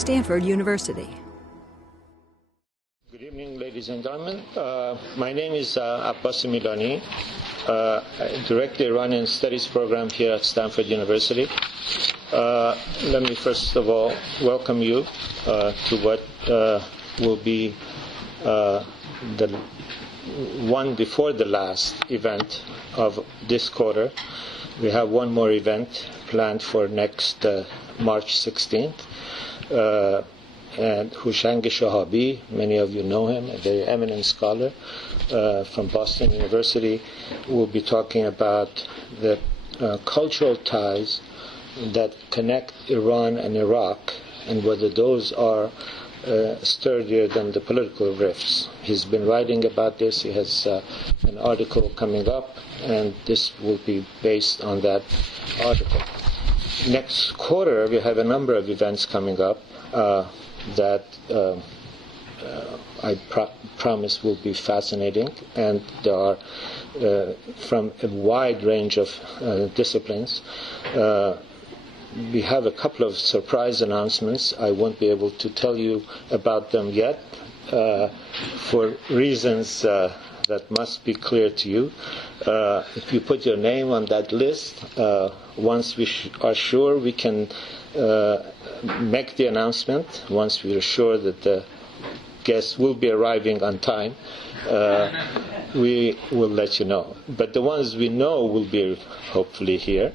Stanford University. Good evening, ladies and gentlemen. My name is Abbas Milani. I direct the Iranian Studies program here at Stanford University. Let me first of all welcome you to what will be the one before the last event of this quarter. We have one more event planned for next March 16th. And Hushain Shahabi, many of you know him, a very eminent scholar from Boston University, will be talking about the cultural ties that connect Iran and Iraq and whether those are sturdier than the political rifts. He's been writing about this. He has an article coming up, and this will be based on that article. Next quarter, we have a number of events coming up that I promise will be fascinating, and they are from a wide range of disciplines. We have a couple of surprise announcements. I won't be able to tell you about them yet for reasons that must be clear to you. If you put your name on that list, once we are sure we can make the announcement, once we are sure that the guests will be arriving on time, we will let you know. But the ones we know will be hopefully here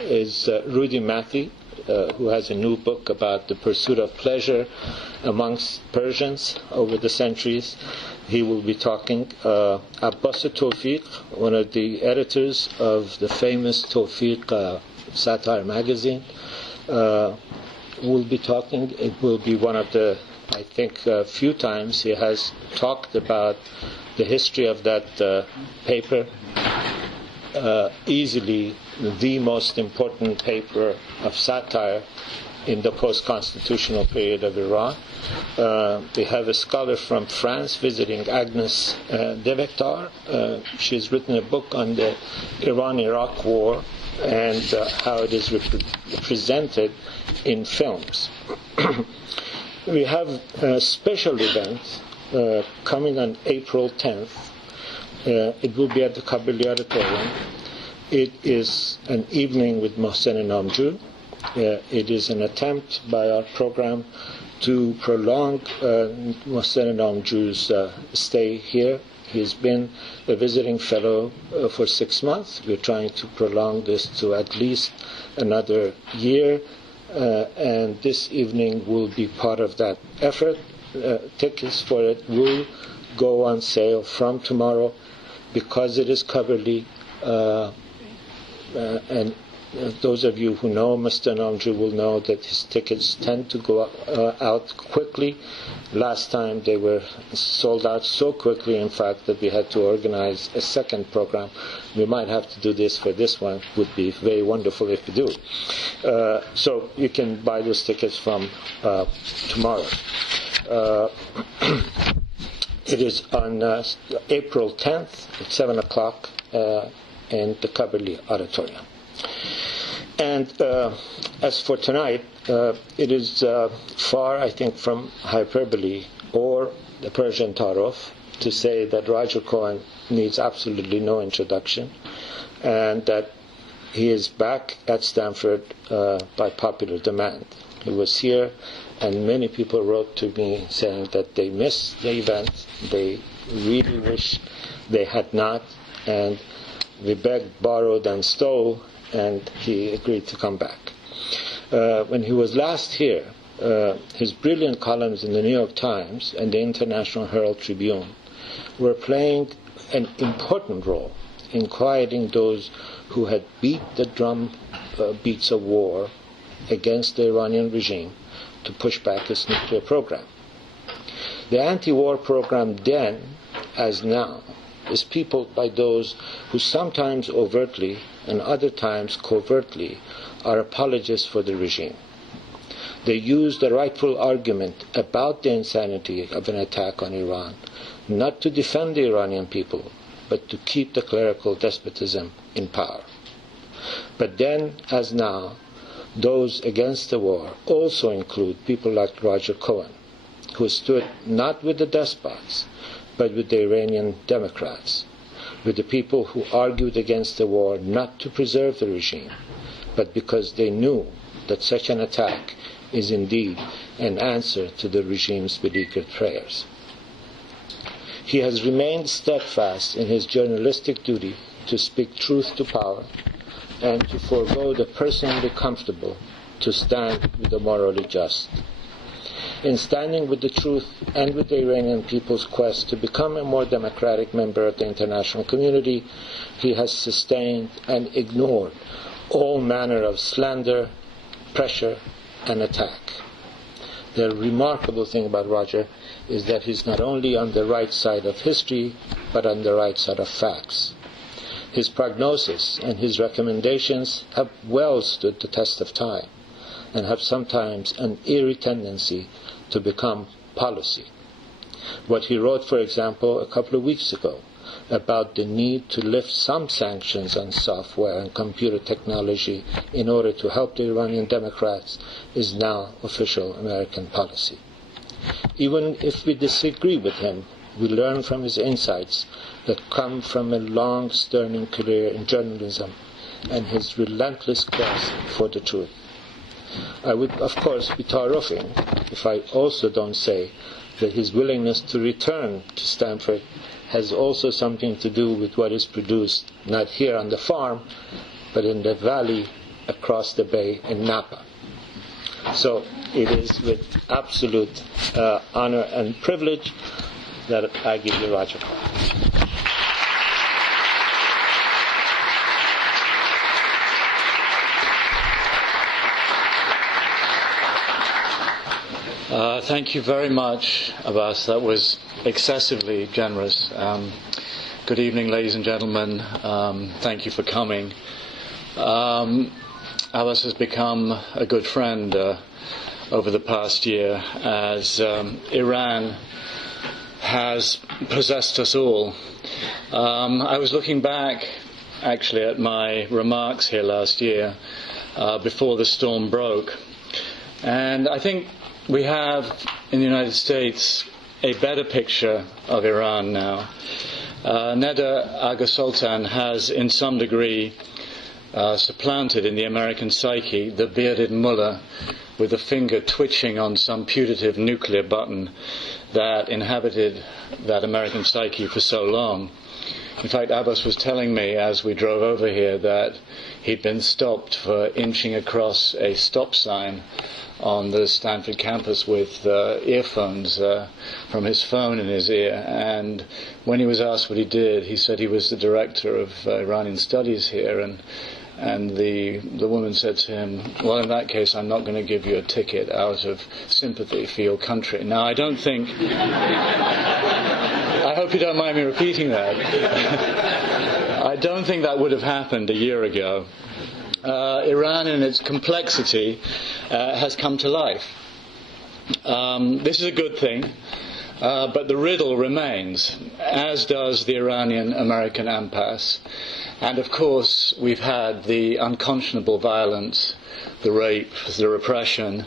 is Rudy Mathey, who has a new book about the pursuit of pleasure amongst Persians over the centuries. He will be talking. Abbas Tawfiq, one of the editors of the famous Tawfiq satire magazine, will be talking. It will be one of the, I think, few times he has talked about the history of that paper. Easily the most important paper of satire in the post-constitutional period of Iran. We have a scholar from France visiting, Agnes Devectar. She's written a book on the Iran-Iraq war and how it is presented in films. We have a special event coming on April 10th. It will be at the Kabuli Auditorium. It is an evening with Mohsen Namju. It is an attempt by our program to prolong Mohsen Namju's stay here. He's been a visiting fellow for 6 months. We're trying to prolong this to at least another year, and this evening will be part of that effort. Tickets for it will go on sale from tomorrow because it is Kabuli, and those of you who know Mr. Namju will know that his tickets tend to go out quickly. Last time they were sold out so quickly, in fact, that we had to organize a second program. We might have to do this for this one. It would be very wonderful if we do. So you can buy those tickets from tomorrow. It is on April 10th at 7 o'clock in the Kabuli Auditorium. And as for tonight, it is far, I think, from hyperbole or the Persian Taruf to say that Roger Cohen needs absolutely no introduction, and that he is back at Stanford by popular demand. He was here, and many people wrote to me saying that they missed the event. They really wish they had not, and we begged, borrowed, and stole, and he agreed to come back. When he was last here, his brilliant columns in the New York Times and the International Herald Tribune were playing an important role in quieting those who had beat the drum beats of war against the Iranian regime to push back its nuclear program. The anti-war program then, as now, is peopled by those who sometimes overtly and other times covertly are apologists for the regime. They use the rightful argument about the insanity of an attack on Iran, not to defend the Iranian people, but to keep the clerical despotism in power. But then, as now, those against the war also include people like Roger Cohen, who stood not with the despots, but with the Iranian Democrats, with the people who argued against the war not to preserve the regime, but because they knew that such an attack is indeed an answer to the regime's beleaguered prayers. He has remained steadfast in his journalistic duty to speak truth to power and to forego the personally comfortable to stand with the morally just. In standing with the truth and with the Iranian people's quest to become a more democratic member of the international community, he has sustained and ignored all manner of slander, pressure, and attack. The remarkable thing about Roger is that he's not only on the right side of history, but on the right side of facts. His prognosis and his recommendations have well stood the test of time and have sometimes an eerie tendency to become policy. What he wrote, for example, a couple of weeks ago about the need to lift some sanctions on software and computer technology in order to help the Iranian Democrats is now official American policy. Even if we disagree with him, we learn from his insights that come from a long, sterling career in journalism and his relentless quest for the truth. I would, of course, be ta'arufing if I also don't say that his willingness to return to Stanford has also something to do with what is produced not here on the farm, but in the valley across the bay in Napa. So it is with absolute honor and privilege that I give you Roger. Thank you very much, Abbas. That was excessively generous. Good evening, ladies and gentlemen. Thank you for coming. Abbas has become a good friend over the past year as Iran has possessed us all. I was looking back, actually, at my remarks here last year before the storm broke. And I think we have, in the United States, a better picture of Iran now. Neda Aga Sultan has, in some degree, supplanted in the American psyche the bearded mullah with a finger twitching on some putative nuclear button that inhabited that American psyche for so long. In fact, Abbas was telling me as we drove over here that he'd been stopped for inching across a stop sign on the Stanford campus with earphones from his phone in his ear. And when he was asked what he did, he said he was the director of Iranian studies here. And the woman said to him, well, in that case, I'm not going to give you a ticket out of sympathy for your country. Now, I don't think... I hope you don't mind me repeating that. I don't think that would have happened a year ago. Iran, in its complexity, has come to life. This is a good thing, but the riddle remains, as does the Iranian-American impasse. And of course, we've had the unconscionable violence, the rape, the repression,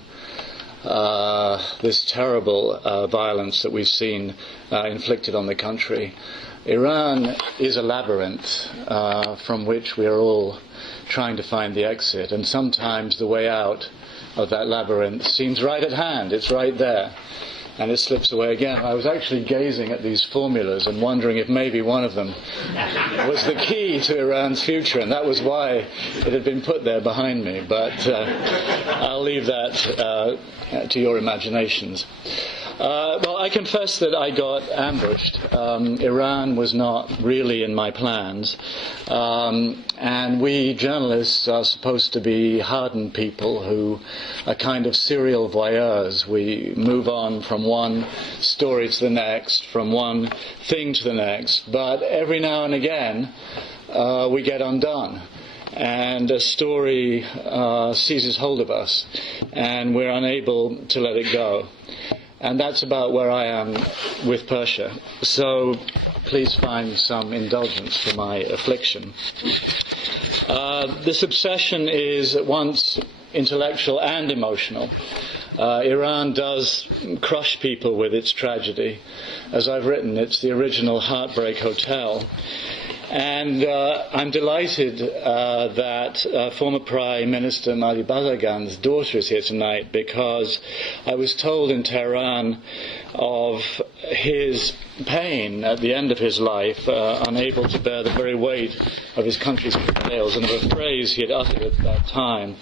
this terrible violence that we've seen inflicted on the country. Iran is a labyrinth from which we are all trying to find the exit, and sometimes the way out of that labyrinth seems right at hand. It's right there, and it slips away again. I was actually gazing at these formulas and wondering if maybe one of them was the key to Iran's future, and that was why it had been put there behind me. But I'll leave that to your imaginations. Well, I confess that I got ambushed. Iran was not really in my plans. And we journalists are supposed to be hardened people who are kind of serial voyeurs. We move on from one story to the next, from one thing to the next. But every now and again, we get undone. And a story seizes hold of us, and we're unable to let it go. And that's about where I am with Persia. So please find some indulgence for my affliction. This obsession is at once intellectual and emotional. Iran does crush people with its tragedy. As I've written, it's the original Heartbreak Hotel. And I'm delighted that former Prime Minister Mahdi Bazargan's daughter is here tonight, because I was told in Tehran of his pain at the end of his life, unable to bear the very weight of his country's travails, and of a phrase he had uttered at that time.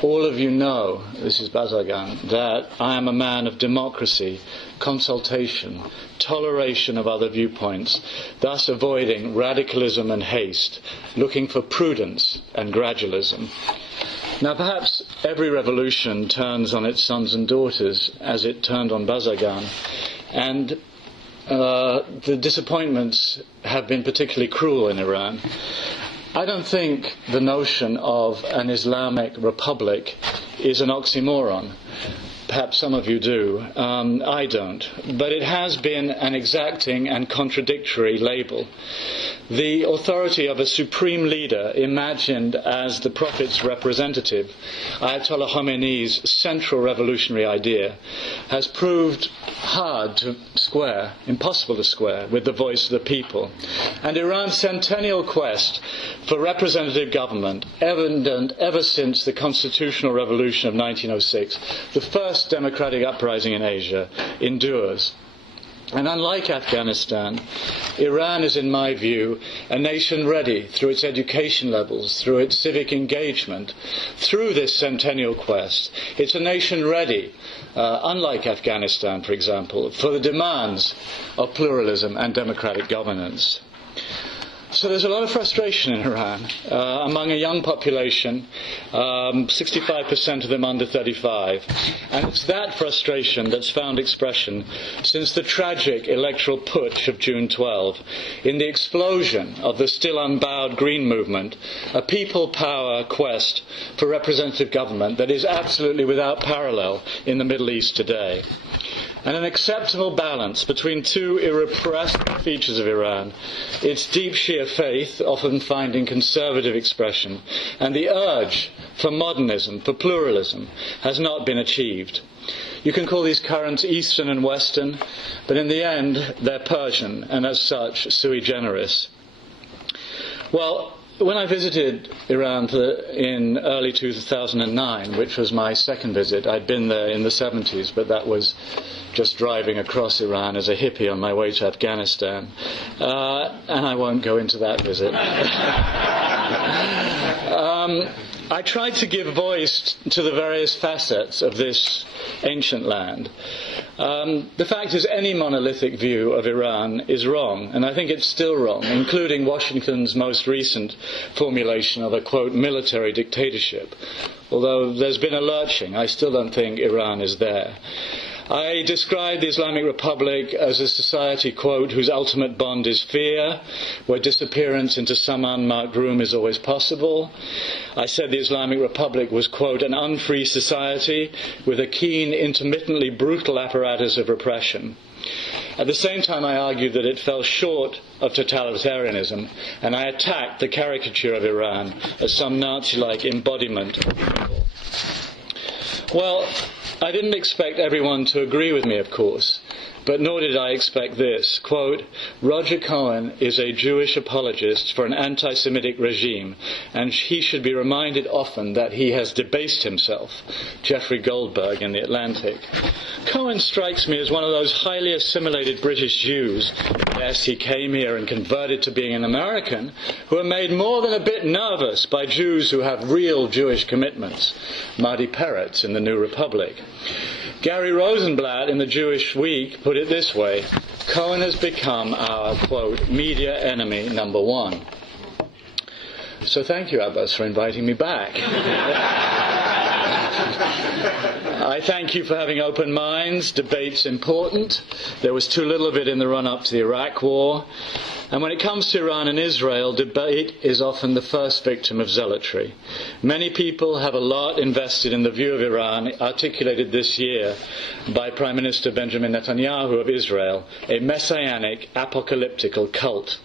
All of you know, this is Bazargan, that I am a man of democracy, consultation, toleration of other viewpoints, thus avoiding radicalism and haste, looking for prudence and gradualism. Now, perhaps every revolution turns on its sons and daughters, as it turned on Bazargan, and the disappointments have been particularly cruel in Iran. I don't think the notion of an Islamic republic is an oxymoron. Perhaps some of you do. I don't. But it has been an exacting and contradictory label. The authority of a supreme leader imagined as the Prophet's representative, Ayatollah Khomeini's central revolutionary idea, has proved hard to square, impossible to square, with the voice of the people. And Iran's centennial quest for representative government, evident ever since the constitutional revolution of 1906, the first democratic uprising in Asia, endures. And unlike Afghanistan, Iran is, in my view, a nation ready, through its education levels, through its civic engagement, through this centennial quest. It's a nation ready, unlike Afghanistan, for example, for the demands of pluralism and democratic governance. So there's a lot of frustration in Iran among a young population, 65% of them under 35. And it's that frustration that's found expression since the tragic electoral putsch of June 12, in the explosion of the still unbowed Green movement, a people power quest for representative government that is absolutely without parallel in the Middle East today. And an acceptable balance between two irrepressible features of Iran, its deep Shia faith, often finding conservative expression, and the urge for modernism, for pluralism, has not been achieved. You can call these currents Eastern and Western, but in the end, they're Persian, and as such, sui generis. Well, when I visited Iran in early 2009, which was my second visit, I'd been there in the 70s, but that was just driving across Iran as a hippie on my way to Afghanistan. And I won't go into that visit. I tried to give voice to the various facets of this ancient land. The fact is, any monolithic view of Iran is wrong, and I think it's still wrong, including Washington's most recent formulation of a, quote, military dictatorship. Although there's been a lurching, I still don't think Iran is there. I described the Islamic Republic as a society, quote, whose ultimate bond is fear, where disappearance into some unmarked room is always possible. I said the Islamic Republic was, quote, an unfree society with a keen, intermittently brutal apparatus of repression. At the same time, I argued that it fell short of totalitarianism, and I attacked the caricature of Iran as some Nazi-like embodiment of evil. Well, I didn't expect everyone to agree with me, of course, but nor did I expect this. Quote, Roger Cohen is a Jewish apologist for an anti-Semitic regime, and he should be reminded often that he has debased himself. Jeffrey Goldberg in The Atlantic. Cohen strikes me as one of those highly assimilated British Jews, yes, he came here and converted to being an American, who are made more than a bit nervous by Jews who have real Jewish commitments. Marty Peretz in The New Republic. Gary Rosenblatt in the Jewish Week put it this way: Cohen has become our, quote, media enemy number one. So thank you, Abbas, for inviting me back. I thank you for having open minds. Debate's important. There was too little of it in the run-up to the Iraq War. And when it comes to Iran and Israel, debate is often the first victim of zealotry. Many people have a lot invested in the view of Iran articulated this year by Prime Minister Benjamin Netanyahu of Israel, a messianic, apocalyptical cult.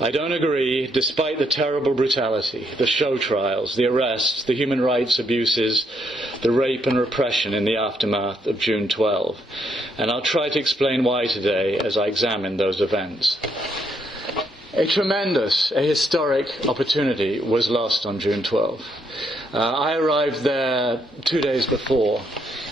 I don't agree, despite the terrible brutality, the show trials, the arrests, the human rights abuses, the rape and repression in the aftermath of June 12. And I'll try to explain why today as I examine those events. A historic opportunity was lost on June 12. I arrived there 2 days before,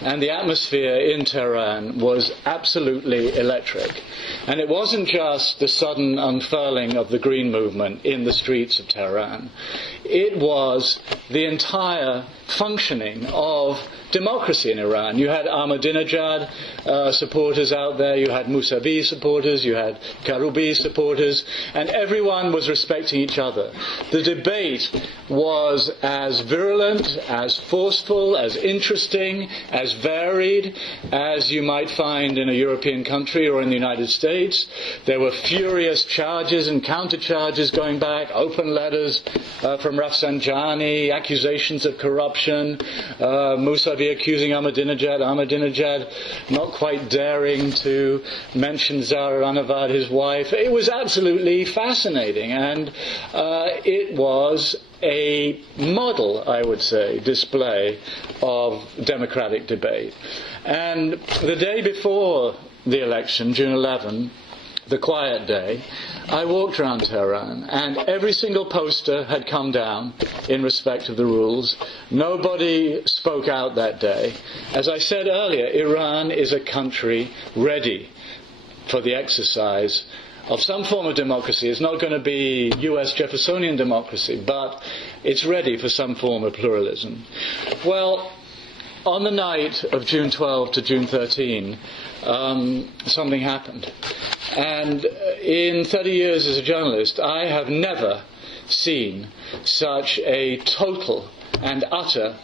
and the atmosphere in Tehran was absolutely electric. And it wasn't just the sudden unfurling of the Green Movement in the streets of Tehran. It was the entire functioning of democracy in Iran. You had Ahmadinejad supporters out there, you had Mousavi supporters, you had Karoubi supporters, and everyone was respecting each other. The debate was as virulent, as forceful, as interesting, as varied as you might find in a European country or in the United States. There were furious charges and countercharges going back, open letters from Rafsanjani, accusations of corruption, Mousavi accusing Ahmadinejad not quite daring to mention Zahra Ranavad, his wife. It was absolutely fascinating, and it was a model, I would say, display of democratic debate. And the day before the election, June 11, the quiet day, I walked around Tehran, and every single poster had come down in respect of the rules. Nobody spoke out that day. As I said earlier, Iran is a country ready for the exercise of some form of democracy. It's not going to be US Jeffersonian democracy, but it's ready for some form of pluralism. Well, on the night of June 12 to June 13, something happened. And in 30 years as a journalist, I have never seen such a total and utter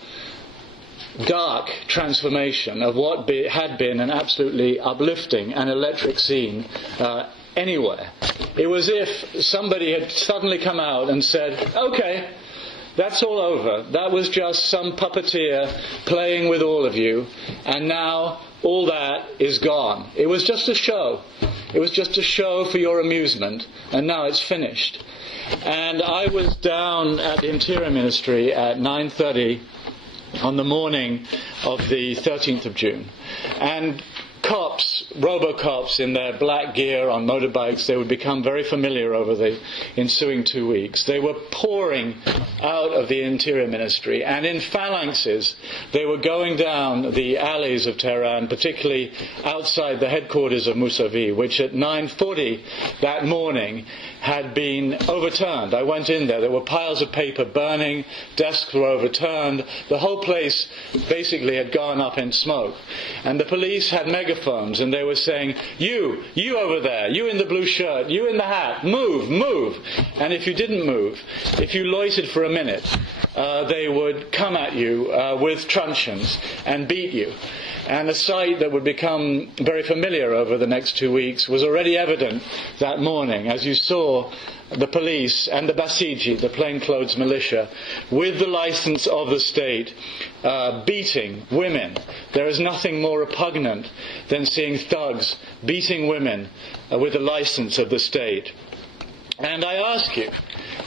dark transformation of what had been an absolutely uplifting and electric scene anywhere. It was if somebody had suddenly come out and said, okay, that's all over. That was just some puppeteer playing with all of you, and now all that is gone. It was just a show. It was just a show for your amusement, and now it's finished. And I was down at the Interior Ministry at 9:30 on the morning of the 13th of June. And cops, robo-cops in their black gear on motorbikes, they would become very familiar over the ensuing 2 weeks. They were pouring out of the Interior Ministry, and in phalanxes they were going down the alleys of Tehran, particularly outside the headquarters of Mousavi, which at 9:40 that morning had been overturned. I went in there. There were piles of paper burning. Desks were overturned. The whole place basically had gone up in smoke. And the police had megaphones, and they were saying, you over there, you in the blue shirt, you in the hat, move, move. And if you didn't move, if you loitered for a minute, they would come at you with truncheons and beat you. And a sight that would become very familiar over the next 2 weeks was already evident that morning, as you saw the police and the Basiji, the plainclothes militia, with the license of the state, beating women. There is nothing more repugnant than seeing thugs beating women with the license of the state. And I ask you,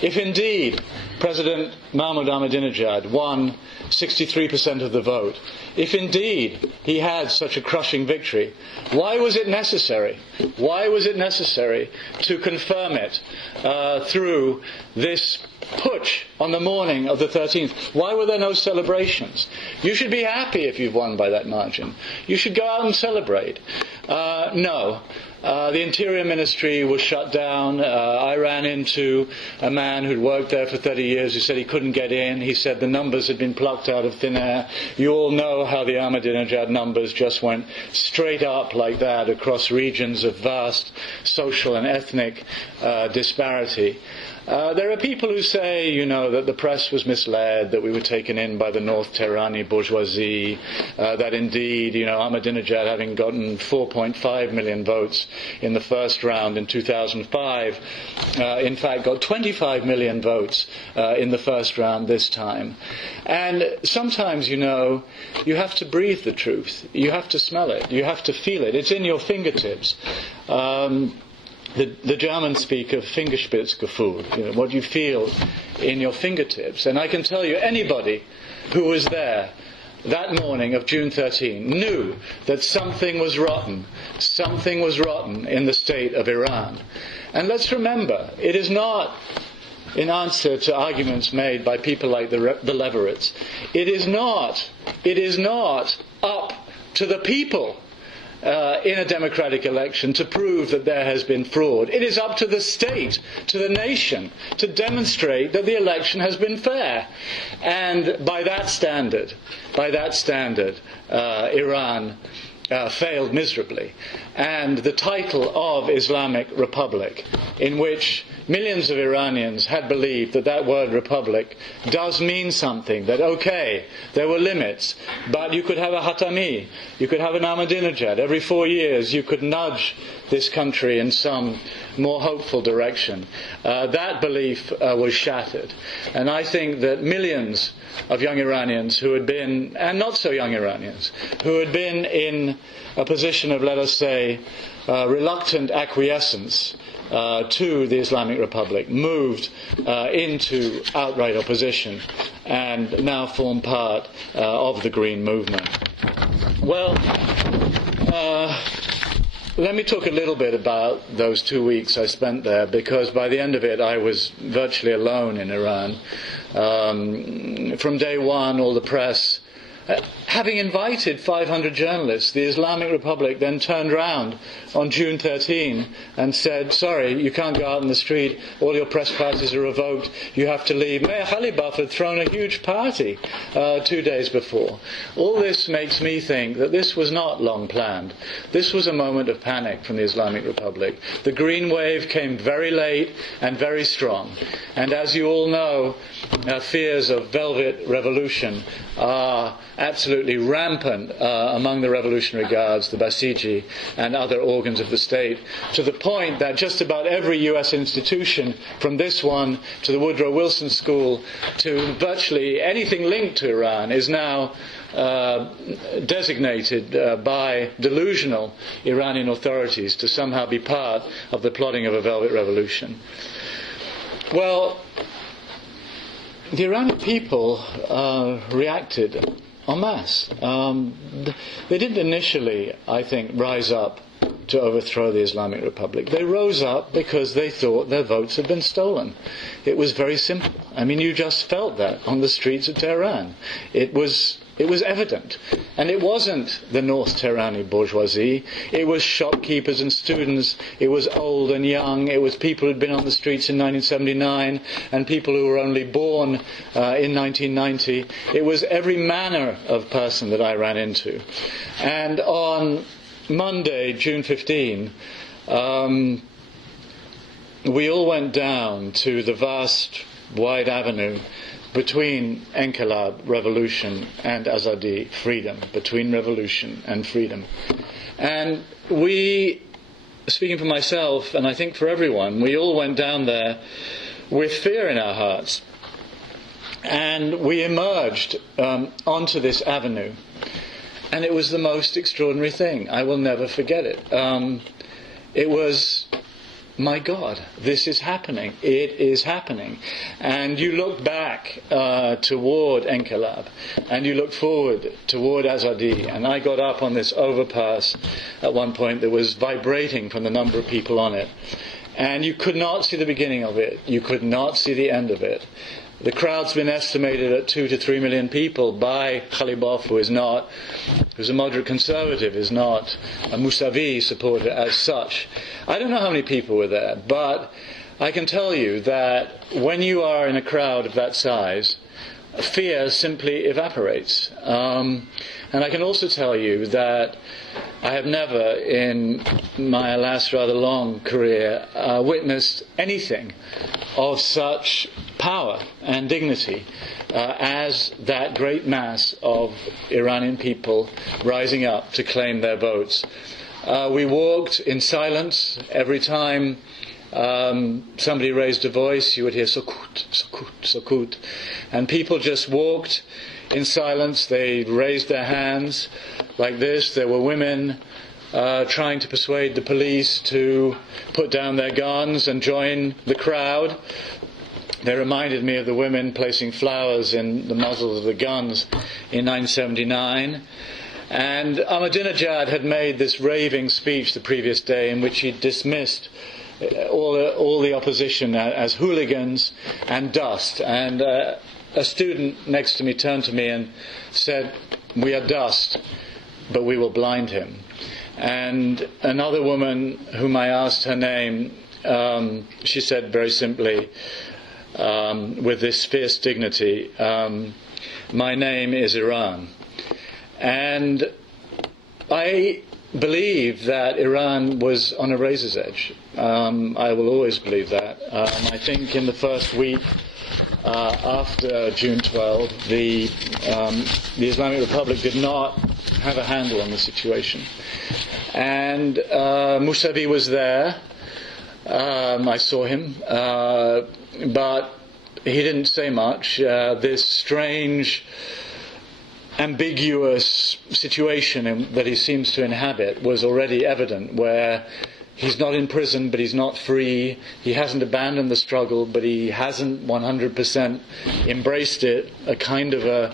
if indeed President Mahmoud Ahmadinejad won 63% of the vote, if indeed he had such a crushing victory, why was it necessary? Why was it necessary to confirm it through this putsch on the morning of the 13th? Why were there no celebrations? You should be happy if you've won by that margin. You should go out and celebrate. No. The Interior Ministry was shut down. I ran into a man who'd worked there for 30 years who said he couldn't get in. He said the numbers had been plucked out of thin air. You all know how the Ahmadinejad numbers just went straight up like that across regions of vast social and ethnic disparity. There are people who say, that the press was misled, that we were taken in by the North Tehrani bourgeoisie, that indeed, Ahmadinejad, having gotten 4.5 million votes in the first round in 2005, in fact got 25 million votes in the first round this time. And sometimes, you have to breathe the truth. You have to smell it. You have to feel it. It's in your fingertips. the Germans speak of Fingerspitzgefühl, what you feel in your fingertips. And I can tell you, anybody who was there that morning of June 13 knew that something was rotten in the state of Iran. And let's remember, it is not, in answer to arguments made by people like the Leverets, it is not up to the people in a democratic election to prove that there has been fraud. It is up to the state, to the nation, to demonstrate that the election has been fair. And by that standard, Iran failed miserably. And the title of Islamic Republic, in which millions of Iranians had believed that word republic does mean something, that okay, there were limits, but you could have a Hatami, you could have an Ahmadinejad. Every 4 years you could nudge this country in some more hopeful direction. That belief was shattered. And I think that millions of young Iranians who had been, and not so young Iranians, who had been in a position of, let us say, reluctant acquiescence to the Islamic Republic, moved into outright opposition and now form part of the Green Movement. Well, let me talk a little bit about those 2 weeks I spent there, because by the end of it I was virtually alone in Iran. From day one, all the press, having invited 500 journalists, the Islamic Republic then turned round on June 13 and said, sorry, you can't go out in the street, all your press passes are revoked, you have to leave. Mayor Khalibaf had thrown a huge party 2 days before. All this makes me think that this was not long planned. This was a moment of panic from the Islamic Republic. The green wave came very late and very strong. And as you all know, fears of velvet revolution are absolutely rampant among the Revolutionary Guards, the Basiji, and other organs of the state, to the point that just about every U.S. institution, from this one to the Woodrow Wilson School to virtually anything linked to Iran, is now designated by delusional Iranian authorities to somehow be part of the plotting of a velvet revolution. Well, the Iranian people reacted en masse. They didn't initially, I think, rise up to overthrow the Islamic Republic. They rose up because they thought their votes had been stolen. It was very simple. I mean, you just felt that on the streets of Tehran. It was evident. And it wasn't the North Tehrani bourgeoisie. It was shopkeepers and students. It was old and young. It was people who'd been on the streets in 1979 and people who were only born in 1990. It was every manner of person that I ran into. And on Monday, June 15, we all went down to the vast, wide avenue between Enqilab, revolution, and Azadi, freedom, between revolution and freedom. And we, speaking for myself, and I think for everyone, we all went down there with fear in our hearts. And we emerged onto this avenue. And it was the most extraordinary thing. I will never forget it. It was, my God, this is happening. It is happening. And you look back toward Enqilab, and you look forward toward Azadi. And I got up on this overpass at one point that was vibrating from the number of people on it. And you could not see the beginning of it. You could not see the end of it. The crowd's been estimated at 2 to 3 million people by Khalibaf, who's a moderate conservative, is not a Mousavi supporter as such. I don't know how many people were there, but I can tell you that when you are in a crowd of that size, fear simply evaporates. And I can also tell you that I have never, in my, alas, rather long career, witnessed anything of such power and dignity as that great mass of Iranian people rising up to claim their votes. We walked in silence. Every time somebody raised a voice, you would hear sukut, sukut, sukut. And people just walked in silence. They raised their hands like this. There were women trying to persuade the police to put down their guns and join the crowd. They reminded me of the women placing flowers in the muzzles of the guns in 1979. And Ahmadinejad had made this raving speech the previous day in which he dismissed all the opposition as hooligans and dust. And a student next to me turned to me and said, "We are dust, but we will blind him." And another woman whom I asked her name, she said very simply, with this fierce dignity, "My name is Iran." And I believe that Iran was on a razor's edge. I will always believe that. I think in the first week after June 12, the Islamic Republic did not have a handle on the situation. And Mousavi was there. I saw him. But he didn't say much. This strange, ambiguous situation that he seems to inhabit was already evident, where he's not in prison, but he's not free. He hasn't abandoned the struggle, but he hasn't 100% embraced it, a kind of a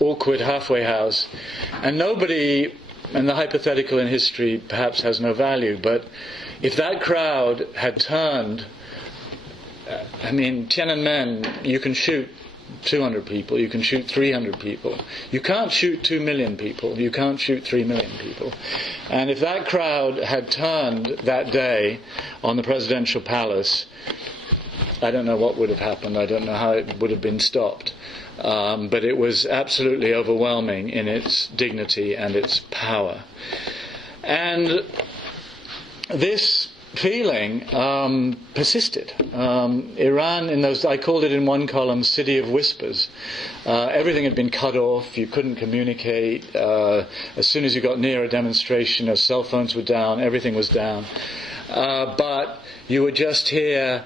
awkward halfway house. And nobody, and the hypothetical in history perhaps has no value, but if that crowd had turned, Tiananmen, you can shoot 200 people, you can shoot 300 people. You can't shoot 2 million people, you can't shoot 3 million people. And if that crowd had turned that day on the presidential palace, I don't know what would have happened, I don't know how it would have been stopped. But it was absolutely overwhelming in its dignity and its power. And this feeling persisted. Iran, in those, I called it in one column, City of Whispers. Everything had been cut off. You couldn't communicate. As soon as you got near a demonstration, cell phones were down. Everything was down. But you would just hear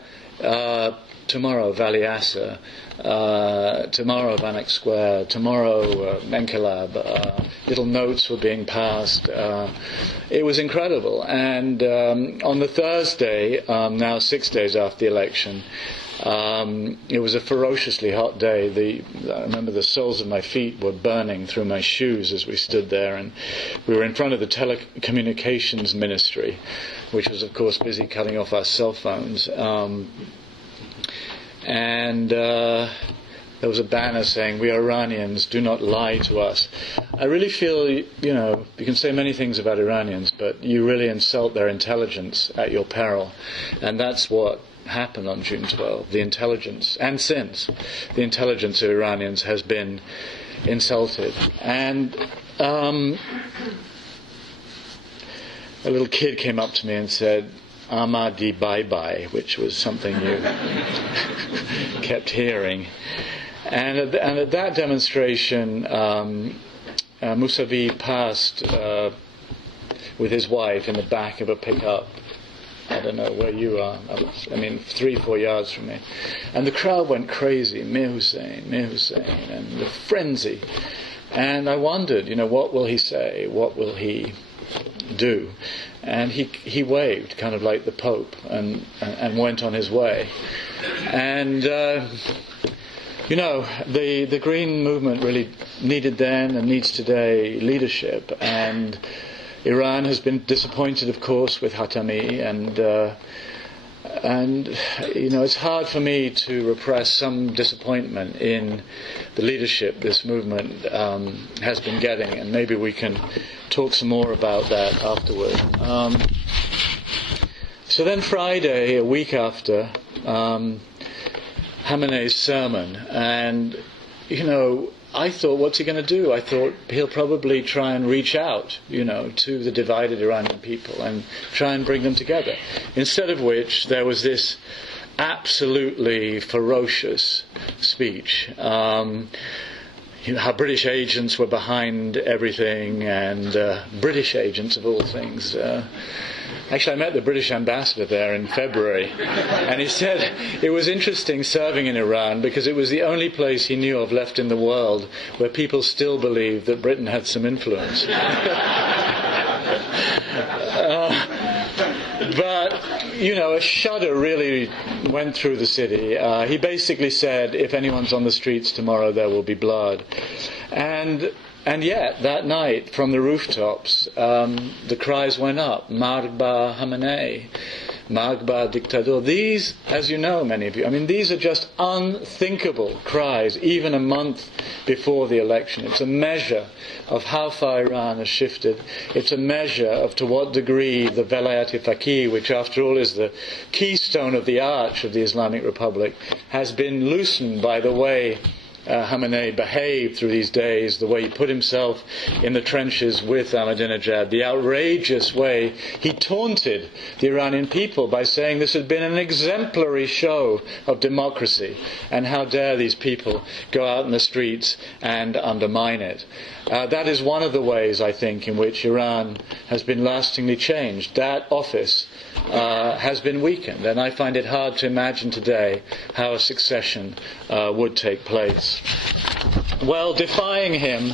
tomorrow Vali Asr, tomorrow Vanek Square, tomorrow Enkelab. Little notes were being passed. It was incredible. And on the Thursday, now 6 days after the election, it was a ferociously hot day. I remember the soles of my feet were burning through my shoes as we stood there, and we were in front of the telecommunications ministry, which was of course busy cutting off our cell phones. And there was a banner saying, "We are Iranians, do not lie to us." I really feel, you can say many things about Iranians, but you really insult their intelligence at your peril. And that's what happened on June 12. The intelligence, and since, the intelligence of Iranians has been insulted. And a little kid came up to me and said, "Ahmadi bye-bye," which was something you kept hearing. And at that demonstration, Mousavi passed with his wife in the back of a pickup. I don't know where you are. 3-4 yards from me. And the crowd went crazy. Mir Hussein, and the frenzy. And I wondered, what will he say? What will he do? And he waved, kind of like the Pope, and went on his way. And the Green movement really needed then and needs today leadership. And Iran has been disappointed, of course, with Khatami, and it's hard for me to repress some disappointment in the leadership this movement has been getting, and maybe we can talk some more about that afterward. So then Friday, a week after, Khamenei's sermon, and I thought, what's he going to do? I thought he'll probably try and reach out, to the divided Iranian people and try and bring them together. Instead of which, there was this absolutely ferocious speech. How British agents were behind everything, and British agents of all things. Actually, I met the British ambassador there in February, and he said it was interesting serving in Iran because it was the only place he knew of left in the world where people still believed that Britain had some influence. But, a shudder really went through the city. He basically said, if anyone's on the streets tomorrow, there will be blood. And yet, that night, from the rooftops, the cries went up, Marba Khamenei, Marba Dictador. These, as you know, many of you, these are just unthinkable cries, even a month before the election. It's a measure of how far Iran has shifted. It's a measure of to what degree the Velayat-e-Faqih, which after all is the keystone of the arch of the Islamic Republic, has been loosened by the way Khamenei behaved through these days, the way he put himself in the trenches with Ahmadinejad, the outrageous way he taunted the Iranian people by saying this had been an exemplary show of democracy, and how dare these people go out in the streets and undermine it. That is one of the ways, I think, in which Iran has been lastingly changed. That office has been weakened, and I find it hard to imagine today how a succession would take place. Well, defying him,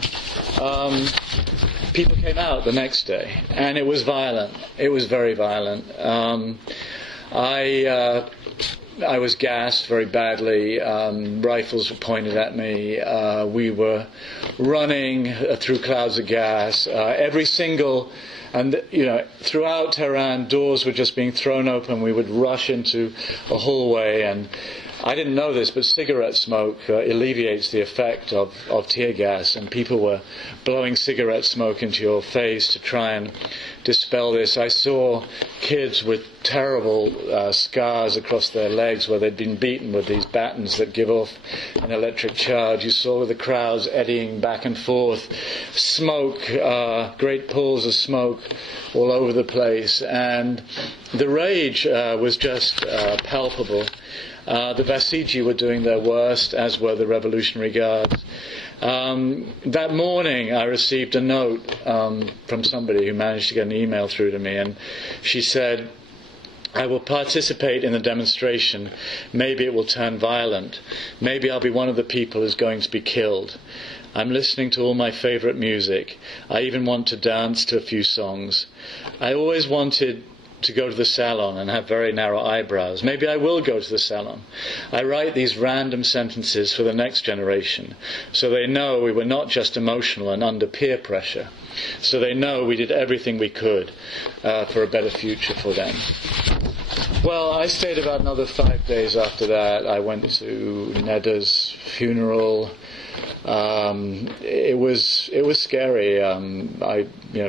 people came out the next day, and it was violent. It was very violent. I was gassed very badly. Rifles were pointed at me. We were running through clouds of gas. Throughout Tehran, doors were just being thrown open. We would rush into a hallway, and I didn't know this, but cigarette smoke alleviates the effect of tear gas, and people were blowing cigarette smoke into your face to try and dispel this. I saw kids with terrible scars across their legs where they'd been beaten with these batons that give off an electric charge. You saw the crowds eddying back and forth, smoke, great pools of smoke all over the place, and the rage was just palpable. The Basiji were doing their worst, as were the Revolutionary Guards. That morning I received a note from somebody who managed to get an email through to me, and she said, I will participate in the demonstration. Maybe it will turn violent. Maybe I'll be one of the people who's going to be killed. I'm listening to all my favourite music. I even want to dance to a few songs. I always wanted to go to the salon and have very narrow eyebrows. Maybe I will go to the salon. I write these random sentences for the next generation, so they know we were not just emotional and under peer pressure, so they know we did everything we could for a better future for them. Well, I stayed about another 5 days after that. I went to Neda's funeral. It was scary.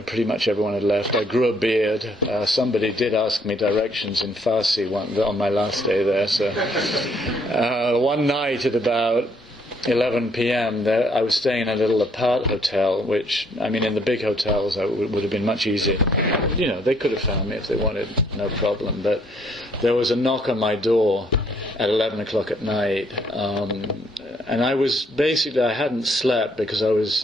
Pretty much everyone had left. I grew a beard. Somebody did ask me directions in Farsi on my last day there. So one night at about 11 p.m. I was staying in a little apart hotel, which, in the big hotels would have been much easier. They could have found me if they wanted, no problem. But there was a knock on my door at 11 o'clock at night, and I hadn't slept because I was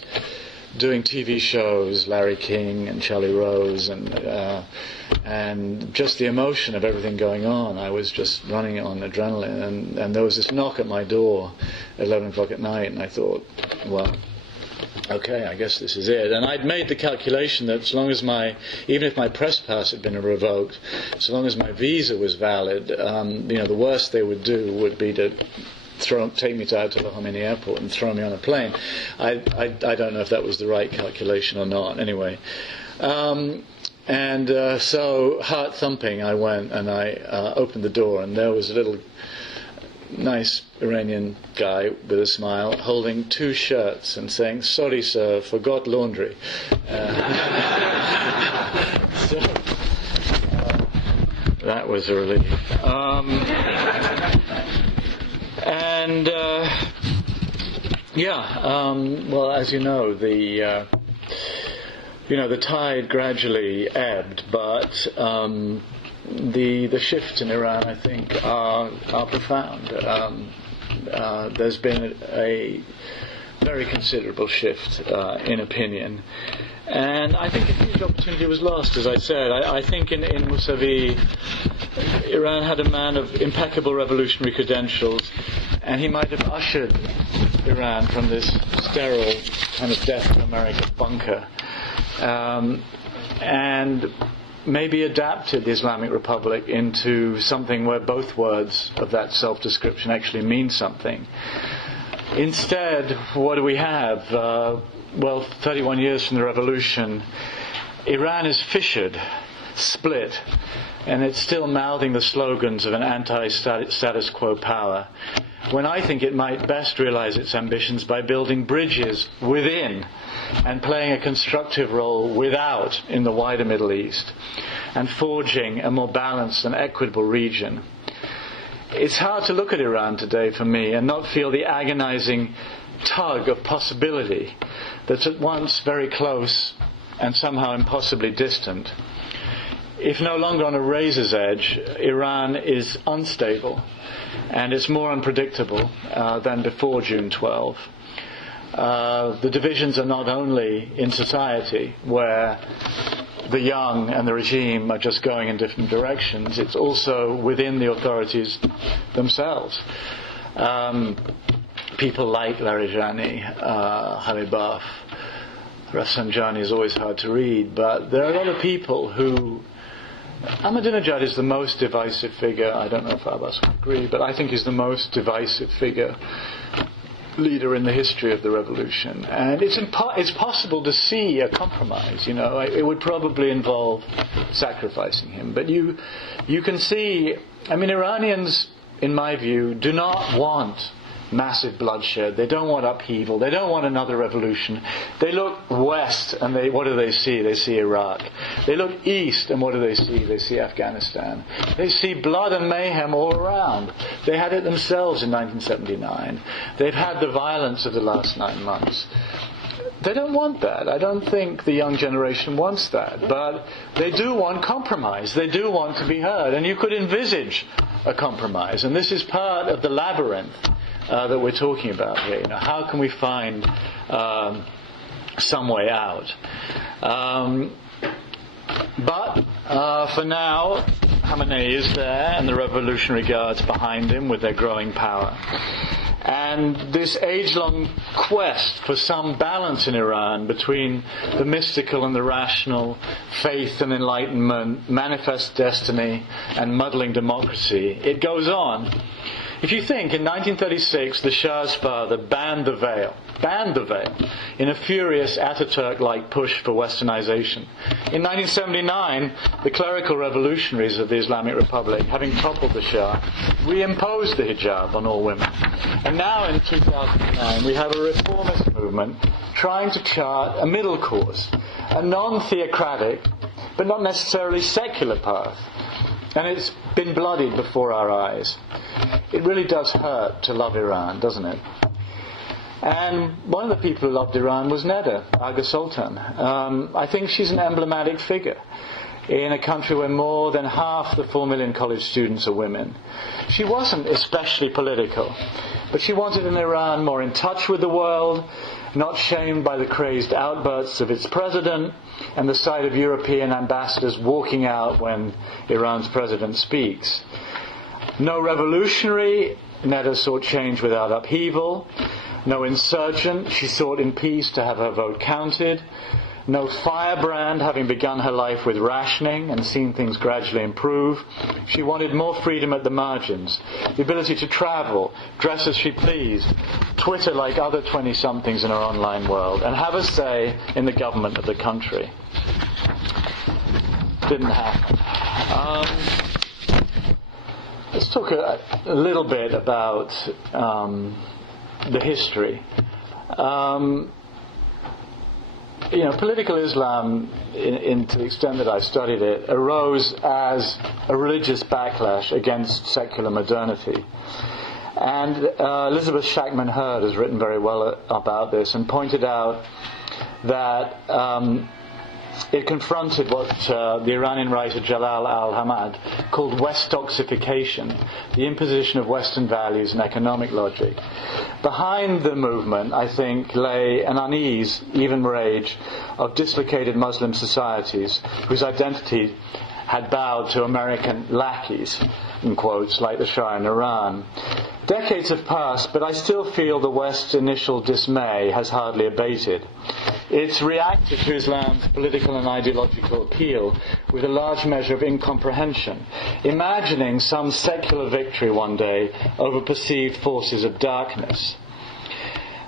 doing TV shows, Larry King and Charlie Rose, and just the emotion of everything going on. I was just running on adrenaline, and there was this knock at my door at 11 o'clock at night, and I thought, well, okay, I guess this is it. And I'd made the calculation that even if my press pass had been revoked, so long as my visa was valid, the worst they would do would be to take me to Ayatollah Khomeini Airport and throw me on a plane. I don't know if that was the right calculation or not. Anyway, so heart thumping, I went and I opened the door, and there was a little nice Iranian guy with a smile holding 2 shirts and saying, "Sorry sir, forgot laundry." That was a relief. Well, as you know, the tide gradually ebbed, but the shifts in Iran, I think, are profound. There's been a very considerable shift in opinion, and I think a huge opportunity was lost. As I said, I think in Mousavi, Iran had a man of impeccable revolutionary credentials, and he might have ushered Iran from this sterile kind of death in America bunker and maybe adapted the Islamic Republic into something where both words of that self-description actually mean something. Instead, what do we have? 31 years from the revolution, Iran is fissured, split, and it's still mouthing the slogans of an anti-status quo power, when I think it might best realize its ambitions by building bridges within and playing a constructive role without in the wider Middle East, and forging a more balanced and equitable region. It's hard to look at Iran today for me and not feel the agonizing tug of possibility that's at once very close and somehow impossibly distant. If no longer on a razor's edge, Iran is unstable, and it's more unpredictable than before June 12. The divisions are not only in society, where the young and the regime are just going in different directions, it's also within the authorities themselves. People like Larijani, Halibaf, Rafsanjani is always hard to read, but there are a lot of people who... Ahmadinejad is the most divisive figure. I don't know if Abbas would agree, but I think he's the most divisive leader in the history of the revolution. And it's possible to see a compromise. It would probably involve sacrificing him. But you can see, Iranians, in my view, do not want massive bloodshed. They don't want upheaval. They don't want another revolution. They look west, and what do they see? They see Iraq. They look east, and what do they see? They see Afghanistan. They see blood and mayhem all around. They had it themselves in 1979. They've had the violence of the last 9 months. They don't want that. I don't think the young generation wants that. But they do want compromise. They do want to be heard. And you could envisage a compromise. And this is part of the labyrinth that we're talking about here. How can we find some way out? But for now, Khamenei is there, and the revolutionary guards behind him with their growing power. And this age-long quest for some balance in Iran between the mystical and the rational, faith and enlightenment, manifest destiny and muddling democracy, it goes on. If you think, in 1936, the Shah's father banned the veil, in a furious Ataturk-like push for westernization. In 1979, the clerical revolutionaries of the Islamic Republic, having toppled the Shah, reimposed the hijab on all women. And now in 2009, we have a reformist movement trying to chart a middle course, a non-theocratic, but not necessarily secular path. And it's been bloodied before our eyes. It really does hurt to love Iran, doesn't it? And one of the people who loved Iran was Neda, Aga Sultan. I think she's an emblematic figure in a country where more than half the 4 million college students are women. She wasn't especially political, but she wanted an Iran more in touch with the world, not shamed by the crazed outbursts of its president and the sight of European ambassadors walking out when Iran's president speaks. No revolutionary, Neda sought change without upheaval. No insurgent, she sought in peace to have her vote counted. No firebrand, having begun her life with rationing and seen things gradually improve. She wanted more freedom at the margins, the ability to travel, dress as she pleased, Twitter like other 20-somethings in our online world, and have a say in the government of the country. Didn't happen. Let's talk a little bit about the history. Political Islam, to the extent that I studied it, arose as a religious backlash against secular modernity. And Elizabeth Shackman Hurd has written very well about this and pointed out that it confronted what the Iranian writer Jalal al-Hamad called Westoxification, the imposition of Western values and economic logic. Behind the movement, I think, lay an unease, even rage, of dislocated Muslim societies whose identity had bowed to American lackeys, in quotes, like the Shah in Iran. Decades have passed, but I still feel the West's initial dismay has hardly abated. It's reacted to Islam's political and ideological appeal with a large measure of incomprehension, imagining some secular victory one day over perceived forces of darkness.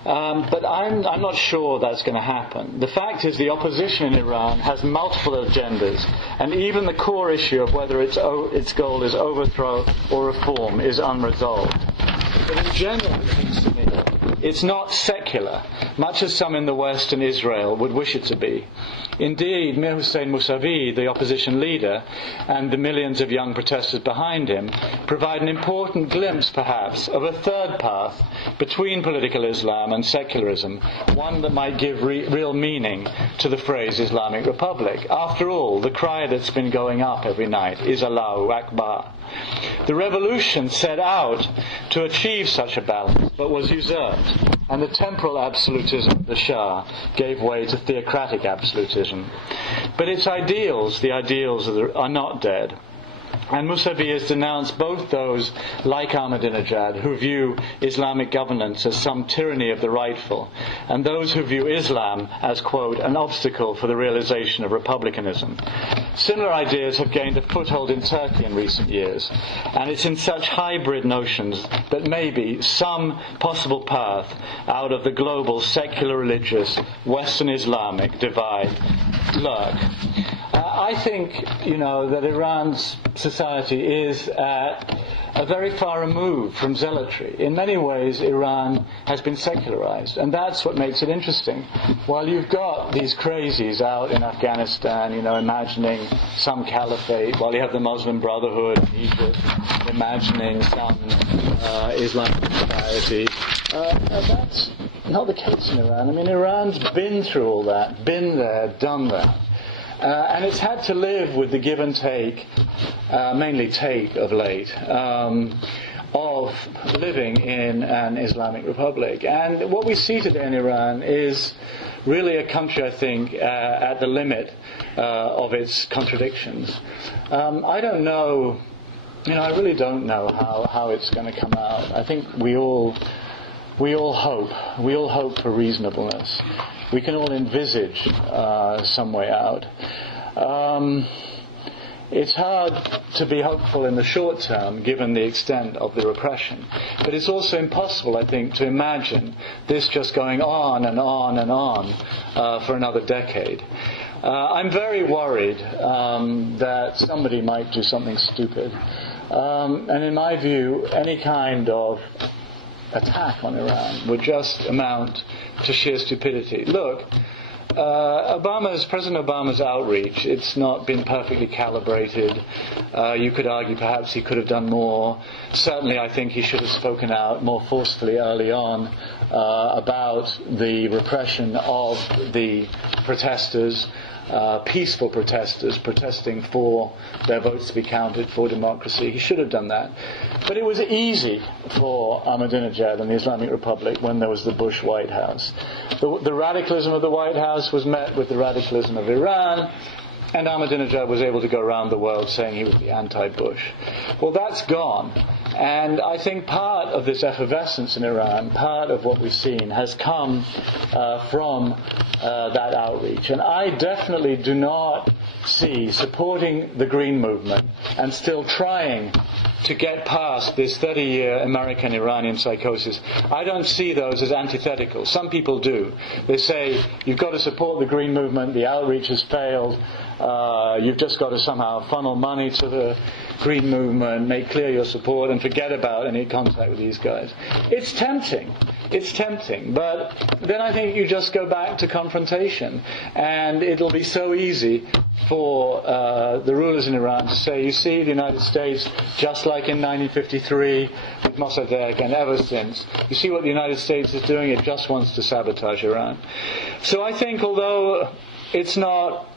But I'm not sure that's going to happen. The fact is the opposition in Iran has multiple agendas, and even the core issue of whether its goal is overthrow or reform is unresolved. But in general, it seems to me, it's not secular, much as some in the West and Israel would wish it to be. Indeed, Mir Hossein Mousavi, the opposition leader, and the millions of young protesters behind him provide an important glimpse, perhaps, of a third path between political Islam and secularism, one that might give real meaning to the phrase Islamic Republic. After all, the cry that's been going up every night is Allahu Akbar. The revolution set out to achieve such a balance, but was usurped, and the temporal absolutism of the Shah gave way to theocratic absolutism. But its ideals, the ideals are not dead. And Mousavi has denounced both those like Ahmadinejad who view Islamic governance as some tyranny of the rightful, and those who view Islam as, quote, an obstacle for the realization of republicanism. Similar ideas have gained a foothold in Turkey in recent years, and it's in such hybrid notions that maybe some possible path out of the global secular religious Western Islamic divide lurk. I think, that Iran's society is a very far remove from zealotry. In many ways, Iran has been secularized, and that's what makes it interesting. While you've got these crazies out in Afghanistan, imagining some caliphate, while you have the Muslim Brotherhood in Egypt, imagining some Islamic society, that's not the case in Iran. I mean, Iran's been through all that, been there, done that. And it's had to live with the give and take, mainly take of late, of living in an Islamic republic. And what we see today in Iran is really a country, I think, at the limit of its contradictions. I don't know, I really don't know how it's going to come out. I think we all hope. We all hope for reasonableness. We can all envisage some way out. It's hard to be hopeful in the short term, given the extent of the repression. But it's also impossible, I think, to imagine this just going on and on and on for another decade. I'm very worried that somebody might do something stupid. And in my view, any kind of attack on Iran would just amount to sheer stupidity. Look, President Obama's outreach, it's not been perfectly calibrated. You could argue perhaps he could have done more. Certainly I think he should have spoken out more forcefully early on about the repression of the protesters, peaceful protesters protesting for their votes to be counted, for democracy. He should have done that. But it was easy for Ahmadinejad and the Islamic Republic when there was the Bush White House. The radicalism of the White House was met with the radicalism of Iran, and Ahmadinejad was able to go around the world saying he was the anti-Bush. Well, that's gone. And I think part of this effervescence in Iran, part of what we've seen, has come from that outreach. And I definitely do not see supporting the Green Movement and still trying to get past this 30-year American-Iranian psychosis. I don't see those as antithetical. Some people do. They say, you've got to support the Green Movement, the outreach has failed, you've just got to somehow funnel money to the Green Movement, make clear your support, and forget about any contact with these guys. It's tempting. But then I think you just go back to confrontation, and it'll be so easy for the rulers in Iran to say, you see, the United States, just like in 1953 with Mossadegh and ever since, you see what the United States is doing, it just wants to sabotage Iran. So I think although it's not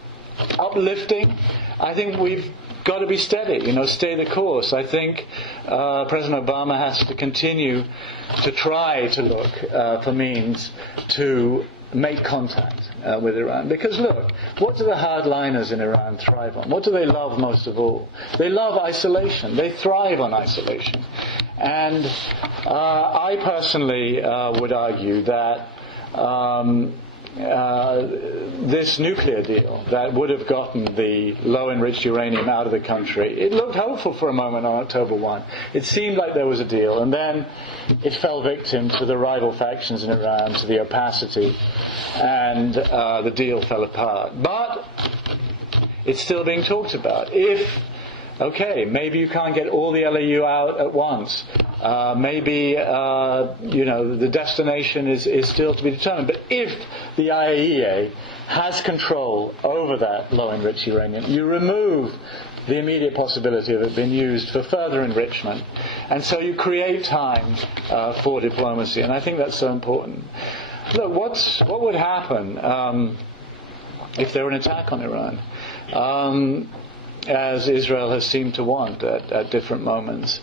uplifting, I think we've got to be steady, stay the course. I think President Obama has to continue to try to look for means to make contact with Iran. Because look, what do the hardliners in Iran thrive on? What do they love most of all? They love isolation. They thrive on isolation. And I personally would argue that this nuclear deal that would have gotten the low-enriched uranium out of the country, it looked hopeful for a moment on October 1. It seemed like there was a deal, and then it fell victim to the rival factions in Iran, to the opacity, and the deal fell apart. But it's still being talked about. Maybe you can't get all the LAU out at once. Maybe the destination is still to be determined. But if the IAEA has control over that low-enriched uranium, you remove the immediate possibility of it being used for further enrichment. And so you create time for diplomacy. And I think that's so important. Look, what would happen if there were an attack on Iran? As Israel has seemed to want at different moments.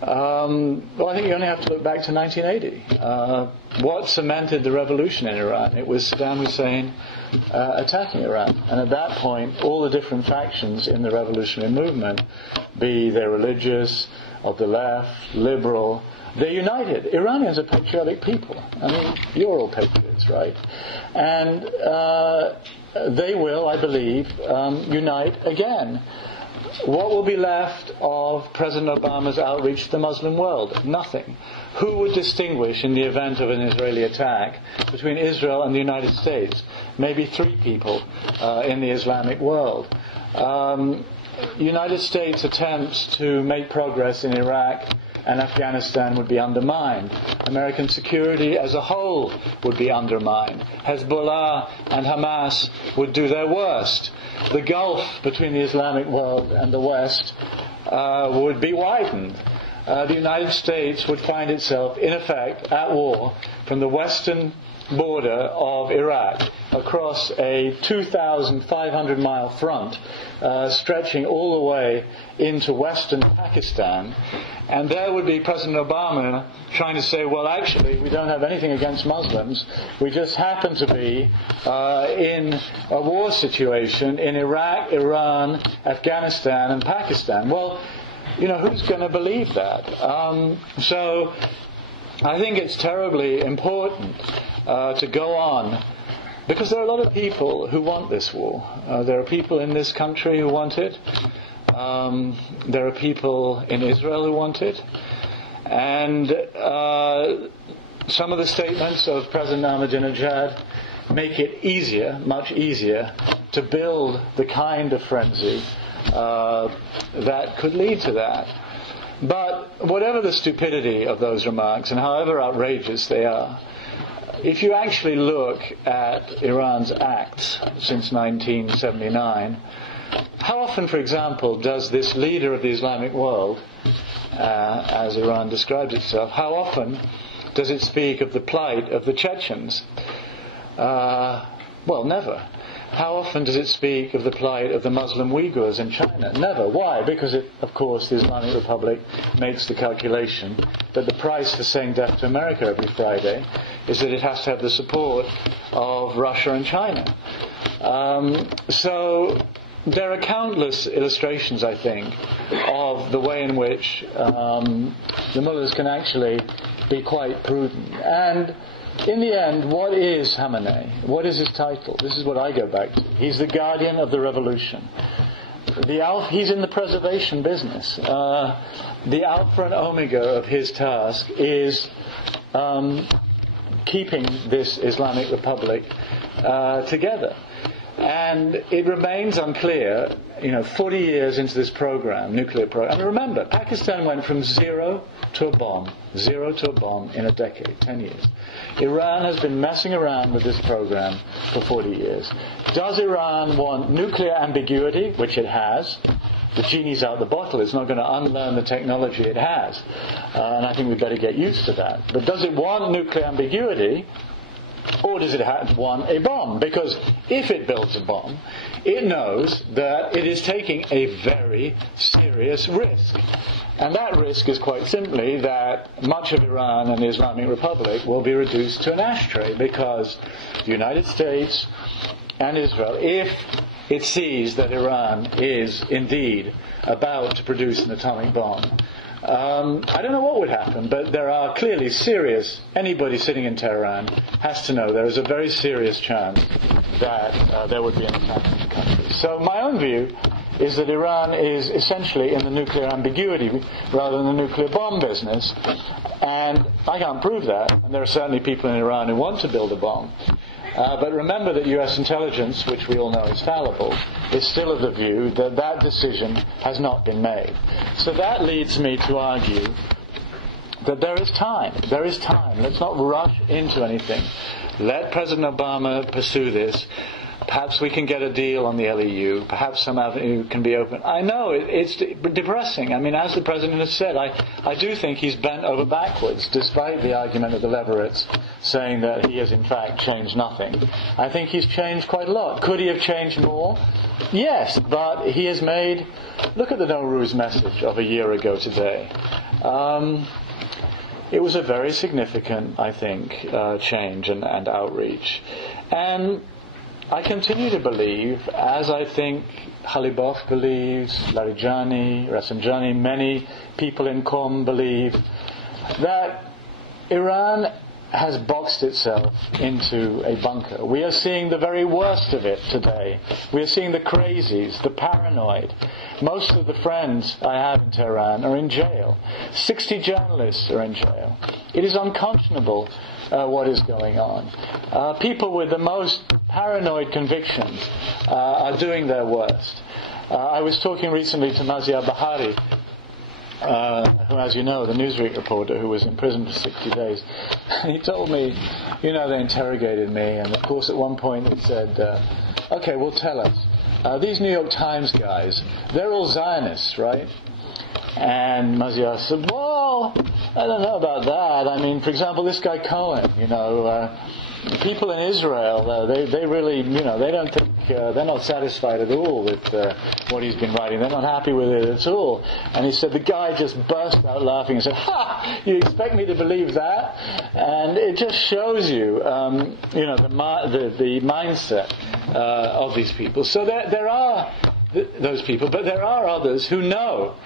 Well, I think you only have to look back to 1980. What cemented the revolution in Iran? It was Saddam Hussein attacking Iran. And at that point, all the different factions in the revolutionary movement, be they religious, of the left, liberal, they're united. Iranians are patriotic people. I mean, you're all patriots, right? And they will, I believe, unite again. What will be left of President Obama's outreach to the Muslim world? Nothing. Who would distinguish in the event of an Israeli attack between Israel and the United States? Maybe 3 people in the Islamic world. United States attempts to make progress in Iraq and Afghanistan would be undermined. American security as a whole would be undermined. Hezbollah and Hamas would do their worst. The gulf between the Islamic world and the West would be widened. The United States would find itself, in effect, at war from the western border of Iraq across a 2,500-mile front stretching all the way into western Pakistan. And there would be President Obama trying to say, well, actually, we don't have anything against Muslims. We just happen to be in a war situation in Iraq, Iran, Afghanistan, and Pakistan. Well, who's going to believe that? So I think it's terribly important to go on, because there are a lot of people who want this war. There are people in this country who want it. There are people in Israel who want it. And some of the statements of President Ahmadinejad make it easier, much easier, to build the kind of frenzy that could lead to that. But whatever the stupidity of those remarks, and however outrageous they are, if you actually look at Iran's acts since 1979, how often, for example, does this leader of the Islamic world, as Iran describes itself, how often does it speak of the plight of the Chechens? Well, never. How often does it speak of the plight of the Muslim Uyghurs in China? Never. Why? Because, of course, the Islamic Republic makes the calculation that the price for saying death to America every Friday is that it has to have the support of Russia and China. So there are countless illustrations, I think, of the way in which the mullahs can actually be quite prudent. And in the end, what is Khamenei? What is his title? This is what I go back to. He's the guardian of the revolution. He's in the preservation business. The alpha and omega of his task is keeping this Islamic Republic together. And it remains unclear, 40 years into this program, nuclear program. And remember, Pakistan went from zero to a bomb in a decade, 10 years. Iran has been messing around with this program for 40 years. Does Iran want nuclear ambiguity, which it has? The genie's out the bottle. It's not going to unlearn the technology it has. And I think we'd better get used to that. But does it want nuclear ambiguity? Or does it want a bomb? Because if it builds a bomb, it knows that it is taking a very serious risk. And that risk is quite simply that much of Iran and the Islamic Republic will be reduced to an ashtray, because the United States and Israel, if it sees that Iran is indeed about to produce an atomic bomb, I don't know what would happen, but there are clearly anybody sitting in Tehran has to know there is a very serious chance that there would be an attack on the country. So my own view is that Iran is essentially in the nuclear ambiguity rather than the nuclear bomb business, and I can't prove that, and there are certainly people in Iran who want to build a bomb. But remember that US intelligence, which we all know is fallible, is still of the view that that decision has not been made. So that leads me to argue that there is time. There is time. Let's not rush into anything. Let President Obama pursue this. Perhaps we can get a deal on the LEU. Perhaps some avenue can be open. I know it's depressing. I mean, as the President has said, I do think he's bent over backwards, despite the argument of the Leverets saying that he has in fact changed nothing. I think he's changed quite a lot. Could he have changed more? Yes, but he has made... Look at the Nowruz message of a year ago today. It was a very significant, I think, change and outreach. And I continue to believe, as I think Khalibov believes, Larijani, Rafsanjani, many people in Qom believe, that Iran has boxed itself into a bunker. We are seeing the very worst of it today. We are seeing the crazies, the paranoid. Most of the friends I have in Tehran are in jail. 60 journalists are in jail. It is unconscionable what is going on. People with the most paranoid convictions are doing their worst. I was talking recently to Maziar Bahari, who, as you know, the Newsweek reporter who was in prison for 60 days. He told me, they interrogated me, and of course at one point they said, okay, well tell us, these New York Times guys, they're all Zionists, right? And Maziar said, well, I don't know about that. I mean, for example, this guy Cohen, people in Israel, they really, they don't think, they're not satisfied at all with what he's been writing. They're not happy with it at all. And he said, the guy just burst out laughing and said, ha, you expect me to believe that? And it just shows you, the mindset of these people. So there are those people, but there are others who know.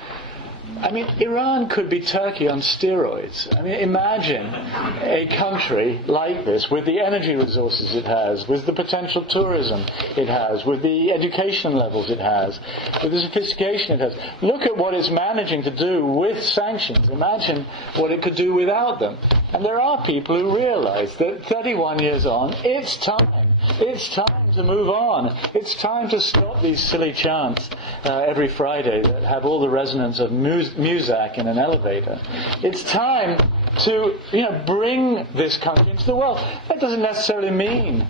I mean, Iran could be Turkey on steroids. I mean, imagine a country like this with the energy resources it has, with the potential tourism it has, with the education levels it has, with the sophistication it has. Look at what it's managing to do with sanctions. Imagine what it could do without them. And there are people who realize that 31 years on, it's time. It's time to move on. It's time to stop these silly chants every Friday that have all the resonance of Muzak in an elevator. It's time to, bring this country into the world. That doesn't necessarily mean,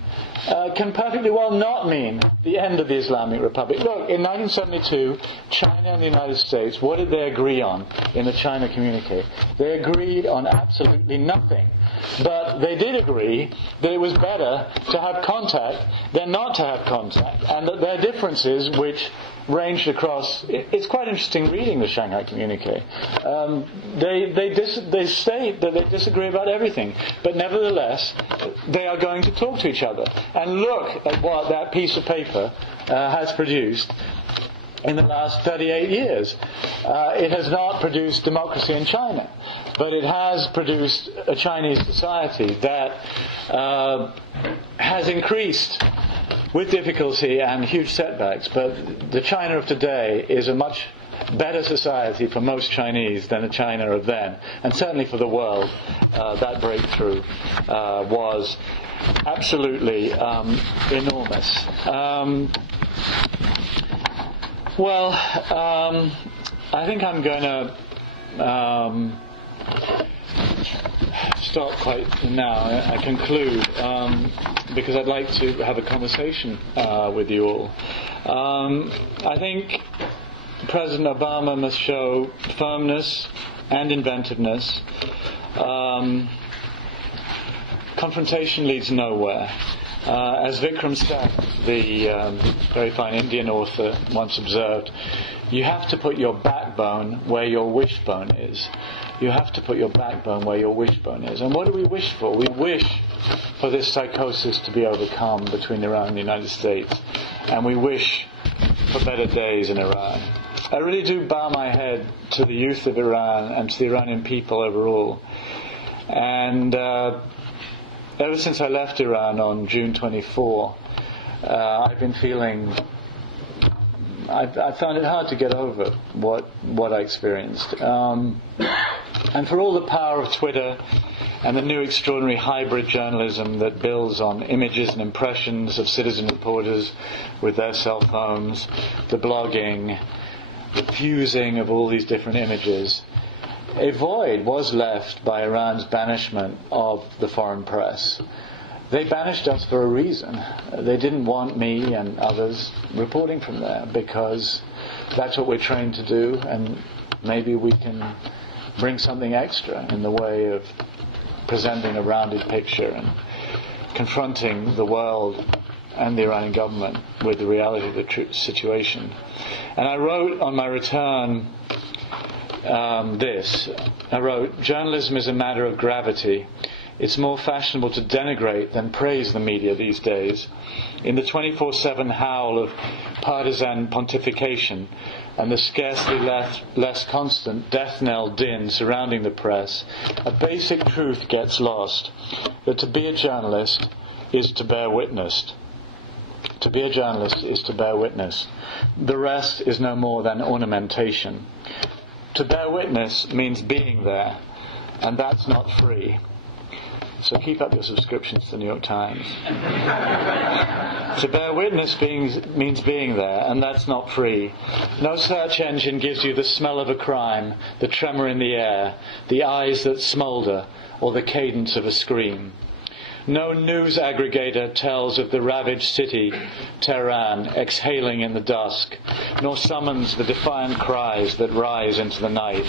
can perfectly well not mean the end of the Islamic Republic. Look, in 1972, China and the United States, what did they agree on in the China communique? They agreed on absolutely nothing. But they did agree that it was better to have contact than not to have contact, and that their differences, which ranged across, it's quite interesting reading the Shanghai communique. They state that they disagree about everything, but nevertheless they are going to talk to each other. And look at what that piece of paper has produced in the last 38 years. It has not produced democracy in China, but it has produced a Chinese society that has increased with difficulty and huge setbacks. But the China of today is a much better society for most Chinese than the China of then. And certainly for the world, that breakthrough was absolutely enormous. I think I'm going to stop quite now. I conclude because I'd like to have a conversation with you all. I think President Obama must show firmness and inventiveness. Confrontation leads nowhere. As Vikram Seth, the very fine Indian author, once observed, you have to put your backbone where your wishbone is. You have to put your backbone where your wishbone is. And what do we wish for? We wish for this psychosis to be overcome between Iran and the United States. And we wish for better days in Iran. I really do bow my head to the youth of Iran and to the Iranian people overall. And ever since I left Iran on June 24, I've been feeling... I found it hard to get over what I experienced. And for all the power of Twitter and the new extraordinary hybrid journalism that builds on images and impressions of citizen reporters with their cell phones, the blogging, the fusing of all these different images, a void was left by Iran's banishment of the foreign press. They banished us for a reason. They didn't want me and others reporting from there because that's what we're trained to do, and maybe we can bring something extra in the way of presenting a rounded picture and confronting the world and the Iranian government with the reality of the situation. And I wrote on my return this. I wrote, "Journalism is a matter of gravity. It's more fashionable to denigrate than praise the media these days. In the 24/7 howl of partisan pontification and the scarcely less constant death knell din surrounding the press, a basic truth gets lost, that to be a journalist is to bear witness. To be a journalist is to bear witness. The rest is no more than ornamentation. To bear witness means being there, and that's not free." So keep up your subscriptions to the New York Times. To bear witness means being there, and that's not free. No search engine gives you the smell of a crime, the tremor in the air, the eyes that smoulder, or the cadence of a scream. No news aggregator tells of the ravaged city, Tehran, exhaling in the dusk, nor summons the defiant cries that rise into the night.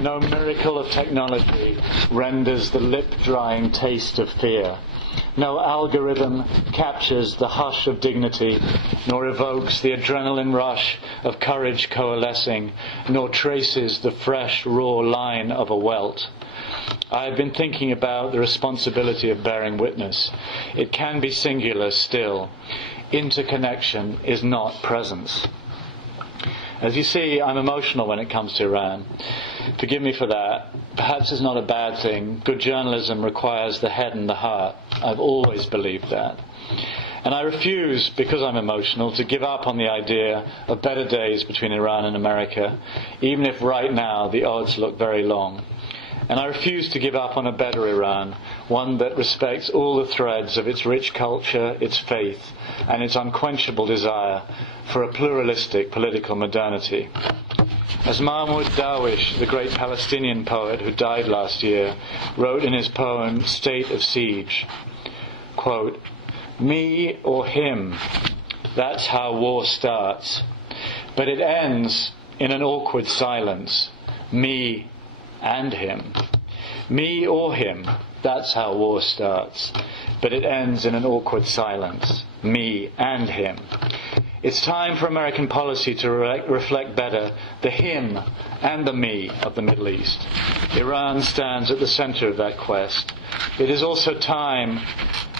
No miracle of technology renders the lip-drying taste of fear. No algorithm captures the hush of dignity, nor evokes the adrenaline rush of courage coalescing, nor traces the fresh, raw line of a welt. I have been thinking about the responsibility of bearing witness. It can be singular still. Interconnection is not presence. As you see, I'm emotional when it comes to Iran. Forgive me for that. Perhaps it's not a bad thing. Good journalism requires the head and the heart. I've always believed that. And I refuse, because I'm emotional, to give up on the idea of better days between Iran and America, even if right now the odds look very long. And I refuse to give up on a better Iran, one that respects all the threads of its rich culture, its faith, and its unquenchable desire for a pluralistic political modernity. As Mahmoud Darwish, the great Palestinian poet who died last year, wrote in his poem State of Siege, quote, "Me or him, that's how war starts. But it ends in an awkward silence. Me and him. Me or him, that's how war starts. But it ends in an awkward silence. Me and him." It's time for American policy to reflect better the him and the me of the Middle East. Iran stands at the center of that quest. It is also time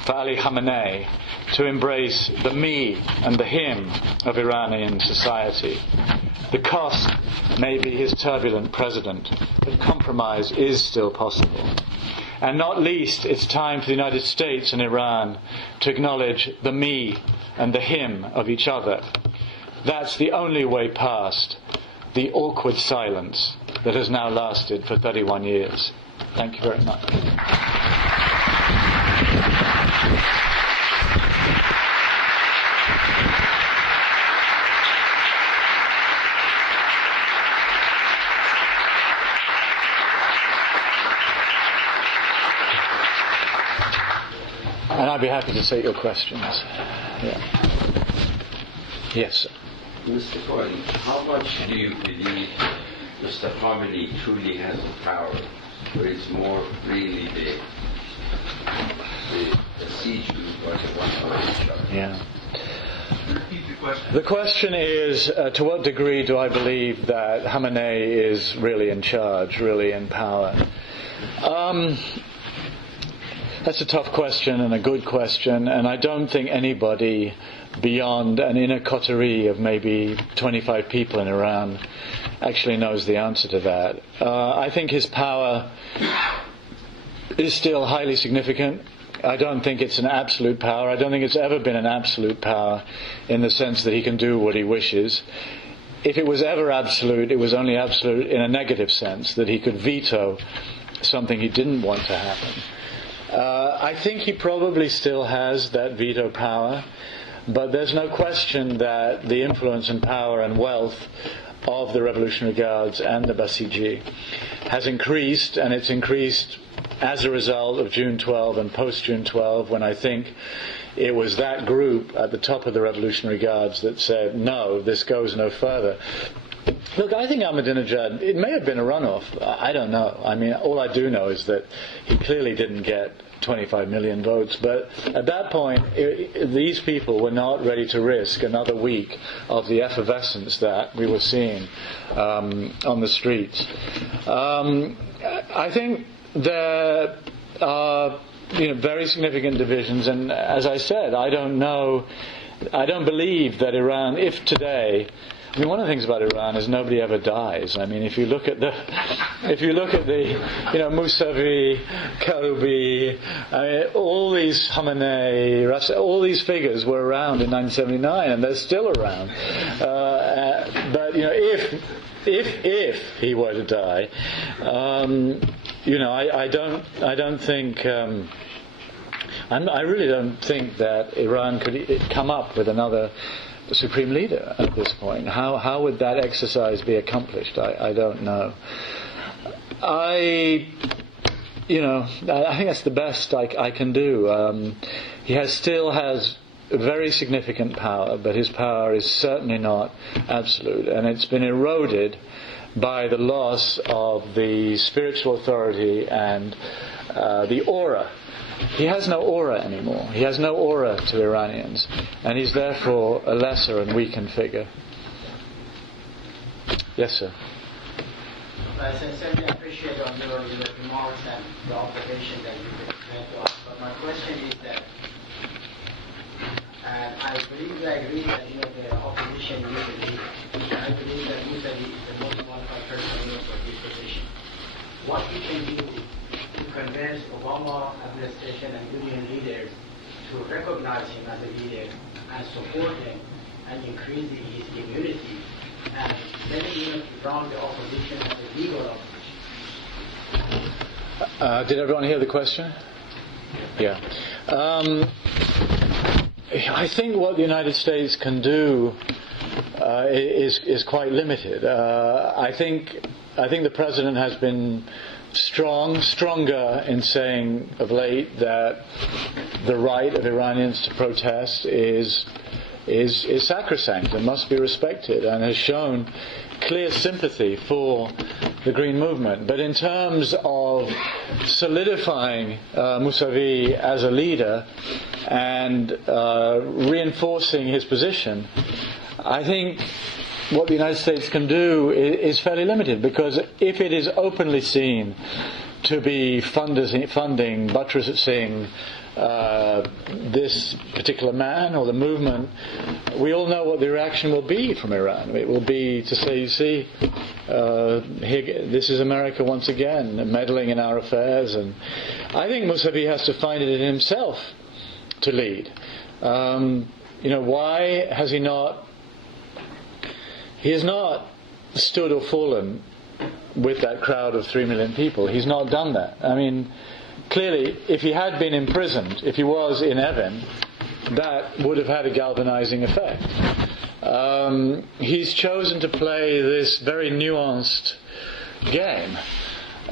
for Ali Khamenei to embrace the me and the him of Iranian society. The cost may be his turbulent president, but compromise is still possible. And not least, it's time for the United States and Iran to acknowledge the me and the him of each other. That's the only way past the awkward silence that has now lasted for 31 years. Thank you very much. And I'd be happy to take your questions. Yeah. Yes, sir. Mr. Cohen, how much do you believe Mr. Khamenei truly has the power, or it's more really big? the siege group was the one who was Yeah. The question is, to what degree do I believe that Khamenei is really in charge, really in power? That's a tough question and a good question, and I don't think anybody beyond an inner coterie of maybe 25 people in Iran actually knows the answer to that. I think his power is still highly significant. I don't think it's an absolute power. I don't think it's ever been an absolute power in the sense that he can do what he wishes. If it was ever absolute, it was only absolute in a negative sense, that he could veto something he didn't want to happen. I think he probably still has that veto power, but there's no question that the influence and power and wealth of the Revolutionary Guards and the Basiji has increased, and it's increased as a result of June 12 and post-June 12, when I think it was that group at the top of the Revolutionary Guards that said, no, this goes no further. Look, I think Ahmadinejad, it may have been a runoff. I don't know. I mean, all I do know is that he clearly didn't get 25 million votes. But at that point, these people were not ready to risk another week of the effervescence that we were seeing on the streets. I think there are very significant divisions, and as I said, I don't believe that Iran, if today, I mean, one of the things about Iran is nobody ever dies. I mean, if you look at the Mousavi, Karoubi, I mean, all these Khamenei, all these figures were around in 1979, and they're still around. But if he were to die, I don't think. I really don't think that Iran could come up with another supreme leader at this point. How would that exercise be accomplished? I don't know. I think that's the best I can do. He still has very significant power, but his power is certainly not absolute, and it's been eroded by the loss of the spiritual authority and the aura. He has no aura anymore. He has no aura to Iranians, and he's therefore a lesser and weakened figure. Yes, sir. I sincerely appreciate your remarks and the observation that you made to us. But my question is that, and I believe I agree that the opposition usually, I believe that Mousavi is the most qualified person for this position. What we can do to convince Obama administration and union leaders to recognize him as a leader and support him and increasing his immunity and letting Iran the opposition as a legal opposition. Did everyone hear the question? Yeah. I think what the United States can do is quite limited. I think the president has been stronger in saying of late that the right of Iranians to protest is sacrosanct and must be respected, and has shown clear sympathy for the Green Movement. But in terms of solidifying Mousavi as a leader and reinforcing his position, I think what the United States can do is fairly limited, because if it is openly seen to be funding, buttressing this particular man or the movement, we all know what the reaction will be from Iran. It will be to say, you see, this is America once again, meddling in our affairs. And I think Mousavi has to find it in himself to lead. Why has he not? He has not stood or fallen with that crowd of 3 million people. He's not done that. I mean, clearly, if he had been imprisoned, if he was in Evin, that would have had a galvanizing effect. He's chosen to play this very nuanced game.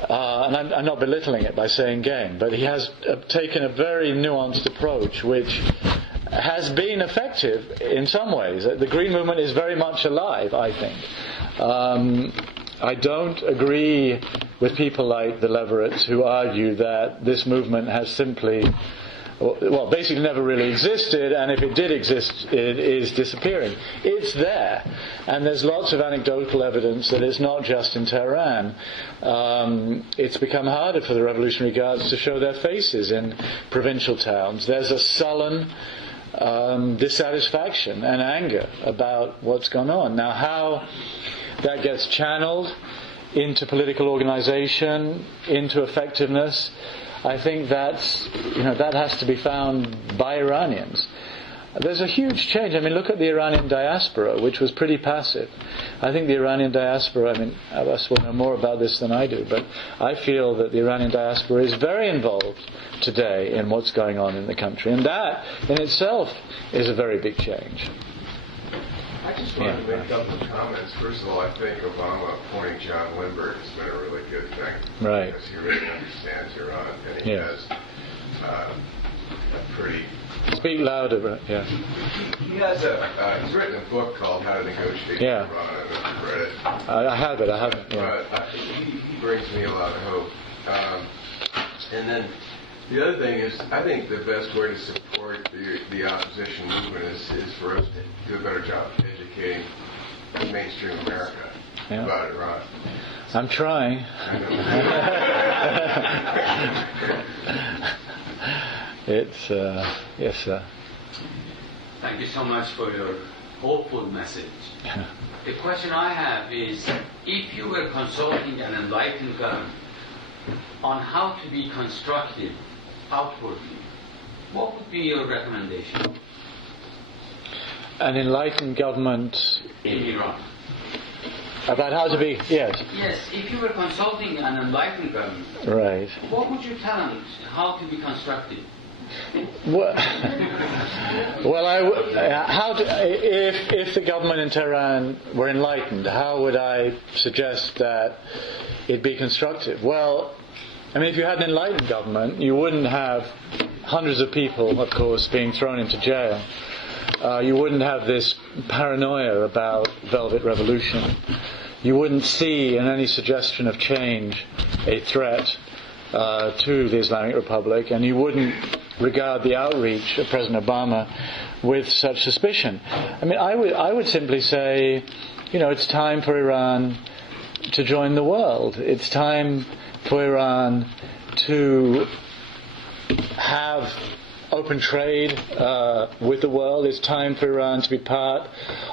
And I'm not belittling it by saying game, but he has taken a very nuanced approach, which has been effective in some ways. The Green Movement is very much alive, I think. I don't agree with people like the Leverets who argue that this movement has simply well, basically never really existed, and if it did exist, it is disappearing. It's there, and there's lots of anecdotal evidence that it's not just in Tehran. It's become harder for the Revolutionary Guards to show their faces in provincial towns. There's a sullen dissatisfaction and anger about what's gone on. Now, how that gets channeled into political organization, into effectiveness, I think that has to be found by Iranians. There's a huge change. I mean, look at the Iranian diaspora, which was pretty passive. I think the Iranian diaspora, I mean, Abbas will know more about this than I do, but I feel that the Iranian diaspora is very involved today in what's going on in the country. And that, in itself, is a very big change. I just wanted to make a couple of comments. First of all, I think Obama appointing John Lindbergh has been a really good thing. Right. Because he really understands Iran, and he has a pretty... Speak louder, yeah. He has he's written a book called How to Negotiate with Iran. I don't know if you've read it. I have it, I haven't. Yeah. But he brings me a lot of hope. And then the other thing is, I think the best way to support the opposition movement is for us to do a better job of educating mainstream America about Iran. I'm trying. It's, yes, sir. Thank you so much for your hopeful message. The question I have is, if you were consulting an enlightened government on how to be constructive outwardly, what would be your recommendation? An enlightened government in Iran. About how to be, yes. Yes, if you were consulting an enlightened government, right, what would you tell them how to be constructive? Well, if the government in Tehran were enlightened, how would I suggest that it be constructive? Well, I mean, if you had an enlightened government, you wouldn't have hundreds of people, of course, being thrown into jail. You wouldn't have this paranoia about Velvet Revolution. You wouldn't see in any suggestion of change a threat to the Islamic Republic, and you wouldn't regard the outreach of President Obama with such suspicion. I mean, I would simply say, it's time for Iran to join the world. It's time for Iran to have open trade with the world. It's time for Iran to be part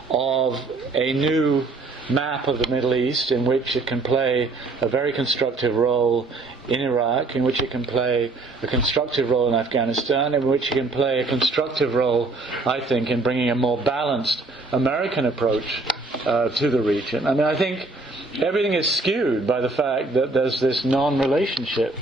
of a new map of the Middle East in which it can play a very constructive role in Iraq, in which it can play a constructive role in Afghanistan, in which it can play a constructive role, I think, in bringing a more balanced American approach to the region. I mean, I think everything is skewed by the fact that there's this non-relationship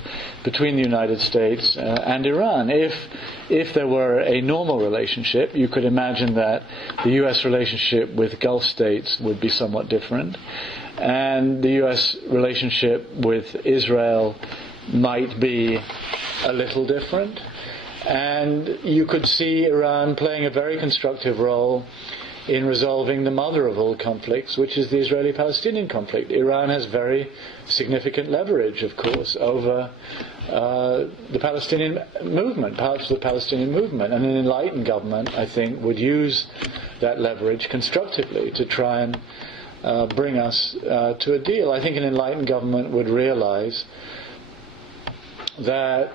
between the United States and Iran. If there were a normal relationship, you could imagine that the U.S. relationship with Gulf states would be somewhat different, and the U.S. relationship with Israel might be a little different, and you could see Iran playing a very constructive role in resolving the mother of all conflicts, which is the Israeli-Palestinian conflict. Iran has very significant leverage, of course, over the Palestinian movement, parts of the Palestinian movement. And an enlightened government, I think, would use that leverage constructively to try and bring us to a deal. I think an enlightened government would realize that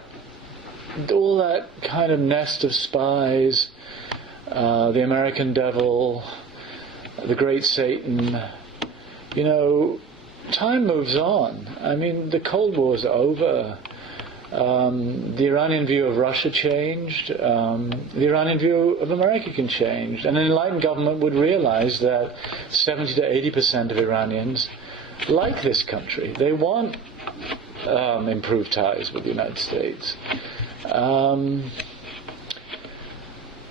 all that kind of nest of spies, the American devil, the great Satan, time moves on. I mean, the Cold War's over. The Iranian view of Russia changed. The Iranian view of America can change. And an enlightened government would realize that 70 to 80% of Iranians like this country. They want improved ties with the United States.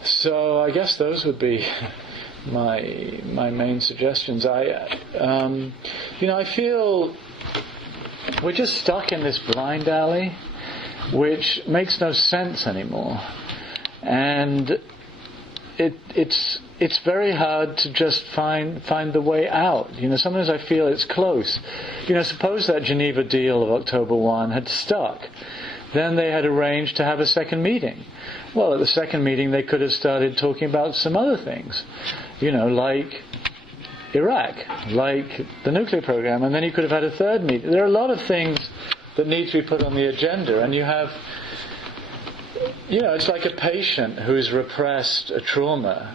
So I guess those would be my main suggestions. I feel we're just stuck in this blind alley, which makes no sense anymore, and it's very hard to just find the way out. Sometimes I feel it's close. Suppose that Geneva deal of October 1 had stuck. Then they had arranged to have a second meeting. Well, at the second meeting, they could have started talking about some other things, like Iraq, like the nuclear program, and then you could have had a third meeting. There are a lot of things that need to be put on the agenda, and you have, it's like a patient who's repressed a trauma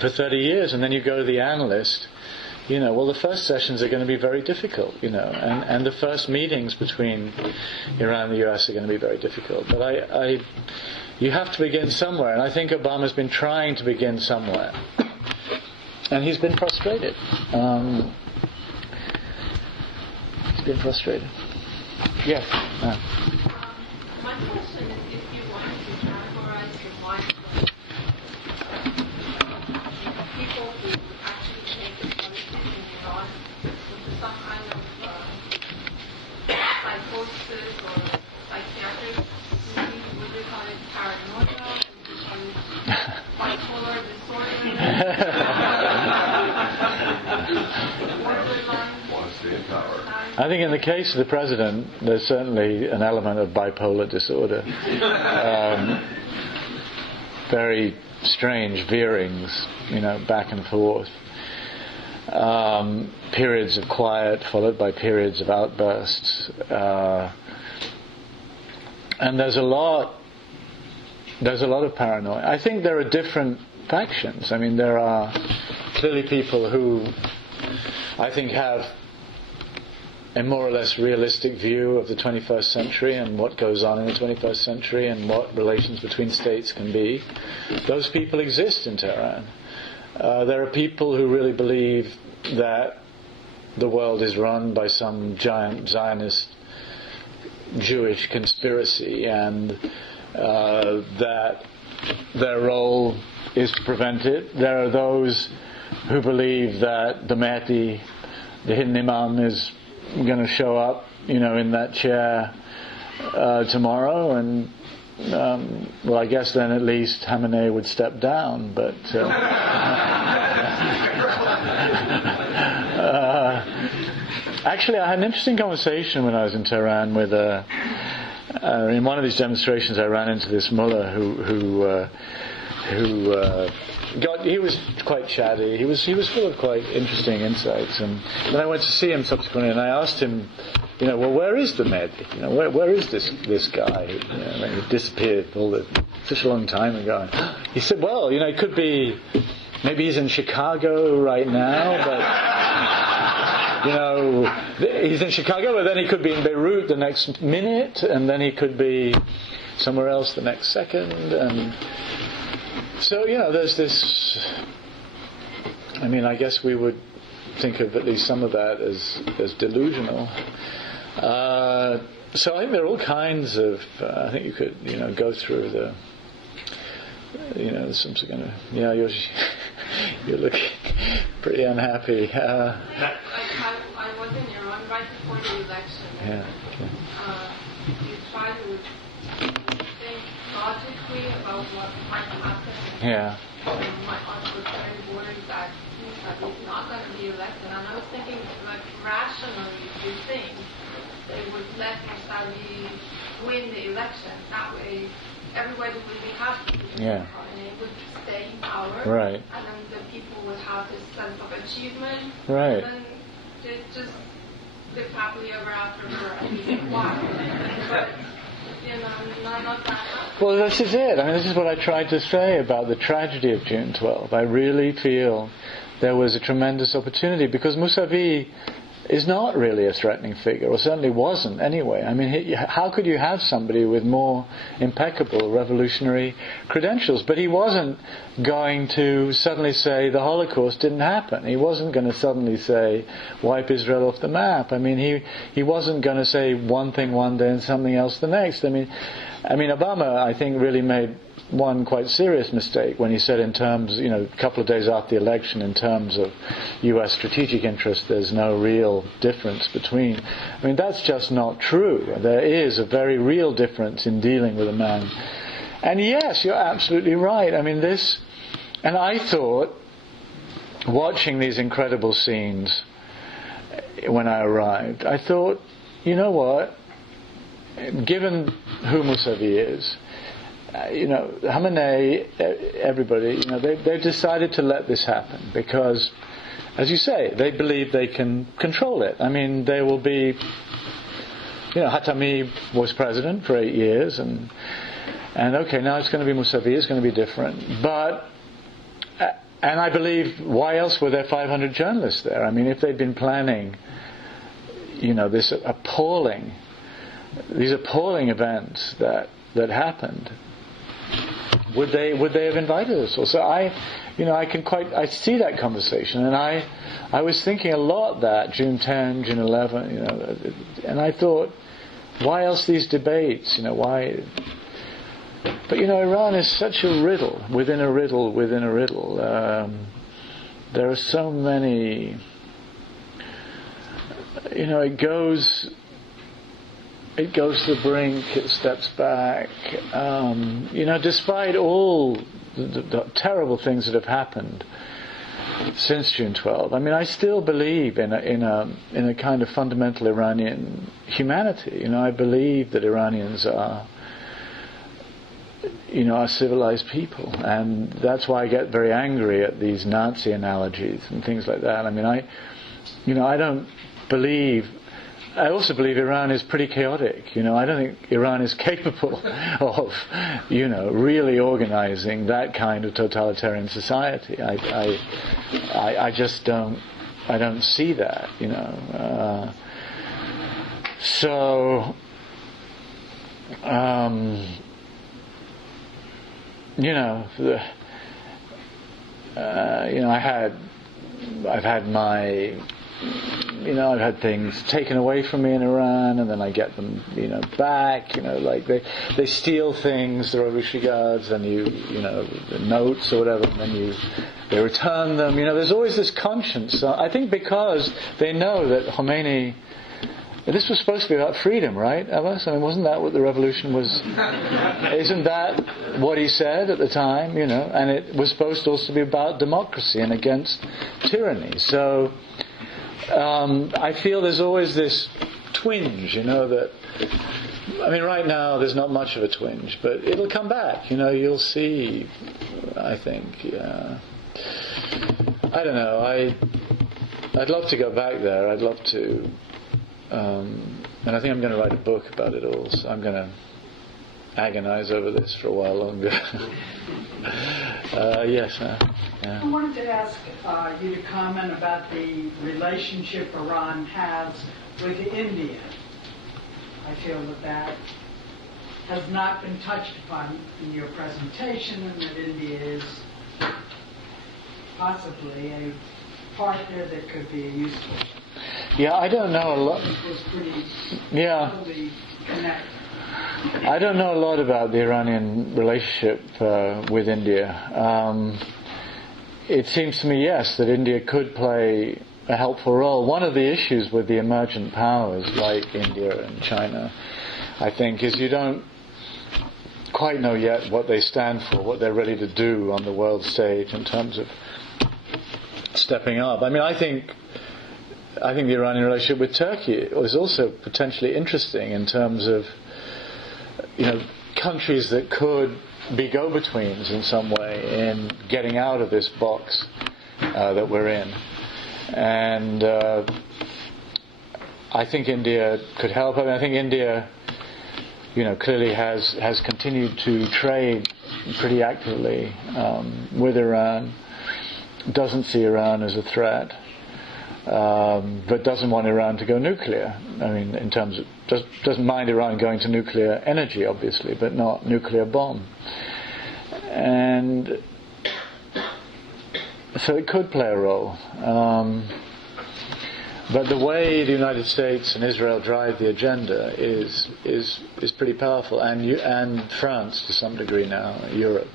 for 30 years, and then you go to the analyst. The first sessions are going to be very difficult, and the first meetings between Iran and the US are going to be very difficult. But you have to begin somewhere, and I think Obama's been trying to begin somewhere, and he's been frustrated. Yes. My question is, if you wanted to categorize the minds of people who actually make the policies in Iran into some kind of psychosis or psychiatric, would you call it paranoia? Would you call it bipolar disorder? Borderline? I think in the case of the president, there's certainly an element of bipolar disorder. Very strange veerings, back and forth. Periods of quiet followed by periods of outbursts. And there's a lot of paranoia. I think there are different factions. I mean, there are clearly people who I think have a more or less realistic view of the 21st century and what goes on in the 21st century and what relations between states can be. Those people exist in Tehran. There are people who really believe that the world is run by some giant Zionist Jewish conspiracy, and that their role is to prevent it. There are those who believe that the Mahdi, the hidden Imam, is going to show up, in that chair tomorrow, and I guess then at least Khamenei would step down. But actually, I had an interesting conversation when I was in Tehran with in one of these demonstrations. I ran into this mullah who he was quite chatty. He was full of quite interesting insights. And then I went to see him subsequently, and I asked him, well, where is the Mahdi? Where is this guy? He disappeared such a long time ago. He said, well, it could be, maybe he's in Chicago right now, but he's in Chicago, but then he could be in Beirut the next minute, and then he could be somewhere else the next second, and so, there's this, I guess we would think of at least some of that as delusional. So I think there are all kinds of, I think you could, go through the, some kind of, you're looking pretty unhappy. I was in Iran right before the election. Yeah. You try to think logically about what might happen. Yeah. My aunt was very worried that he's not going to be elected. And I was thinking, rationally, you think they would let Mousavi win the election. That way, everybody would be happy. Yeah. And it would stay in power. Right. And then the people would have this sense of achievement. Right. And then they just live happily ever after for at least a while. But, none of that happened. Well, this is it. This is what I tried to say about the tragedy of June 12th. I really feel there was a tremendous opportunity, because Mousavi is not really a threatening figure, or certainly wasn't anyway. How could you have somebody with more impeccable revolutionary credentials? But he wasn't going to suddenly say the Holocaust didn't happen. He wasn't going to suddenly say wipe Israel off the map. He wasn't going to say one thing one day and something else the next. Obama, I think, really made one quite serious mistake when he said, in terms, a couple of days after the election, in terms of U.S. strategic interest, there's no real difference between. That's just not true. There is a very real difference in dealing with a man. And yes, you're absolutely right. And I thought, watching these incredible scenes when I arrived, I thought, you know what? Given who Mousavi is, Khamenei, everybody, they've decided to let this happen because, as you say, they believe they can control it. I mean, there will be, Hatami was president for 8 years, and okay, now it's going to be Mousavi, it's going to be different. But, and I believe, why else were there 500 journalists there? I mean, if they'd been planning, these appalling events that happened, would they have invited us? So I see that conversation, and I was thinking a lot that June 10, June 11, and I thought, why else these debates? Why? But Iran is such a riddle within a riddle within a riddle. There are so many. It goes to the brink. It steps back. Despite all the terrible things that have happened since June 12, I mean, I still believe in a kind of fundamental Iranian humanity. I believe that Iranians are civilized people, and that's why I get very angry at these Nazi analogies and things like that. I mean, I don't believe. I also believe Iran is pretty chaotic. I don't think Iran is capable of, really organizing that kind of totalitarian society. I just don't. I don't see that. I've had things taken away from me in Iran, and then I get them, back. Like they steal things, the Revolutionary Guards, and the notes or whatever, and then they return them. There's always this conscience. So I think because they know that Khomeini. This was supposed to be about freedom, right, Abbas? I mean, wasn't that what the revolution was? Isn't that what he said at the time, And it was supposed to also be about democracy and against tyranny. So I feel there's always this twinge, that... I mean, right now there's not much of a twinge, but it'll come back. You'll see, I think. I don't know. I'd love to go back there. I'd love to... and I think I'm going to write a book about it all, so I'm going to agonize over this for a while longer. Yes. Yeah. I wanted to ask you to comment about the relationship Iran has with India. I feel that has not been touched upon in your presentation, and that India is possibly a partner that could be useful. Yeah, I don't know a lot. I don't know a lot about the Iranian relationship with India. It seems to me, yes, that India could play a helpful role. One of the issues with the emergent powers like India and China, I think, is you don't quite know yet what they stand for, what they're ready to do on the world stage in terms of stepping up. I mean, I think the Iranian relationship with Turkey is also potentially interesting in terms of, countries that could be go-betweens in some way in getting out of this box that we're in. And I think India could help. I mean, I think India, clearly has continued to trade pretty actively with Iran, doesn't see Iran as a threat. But doesn't want Iran to go nuclear. I mean, in terms of doesn't mind Iran going to nuclear energy, obviously, but not nuclear bomb. And so it could play a role. But the way the United States and Israel drive the agenda is pretty powerful, and France to some degree now, Europe.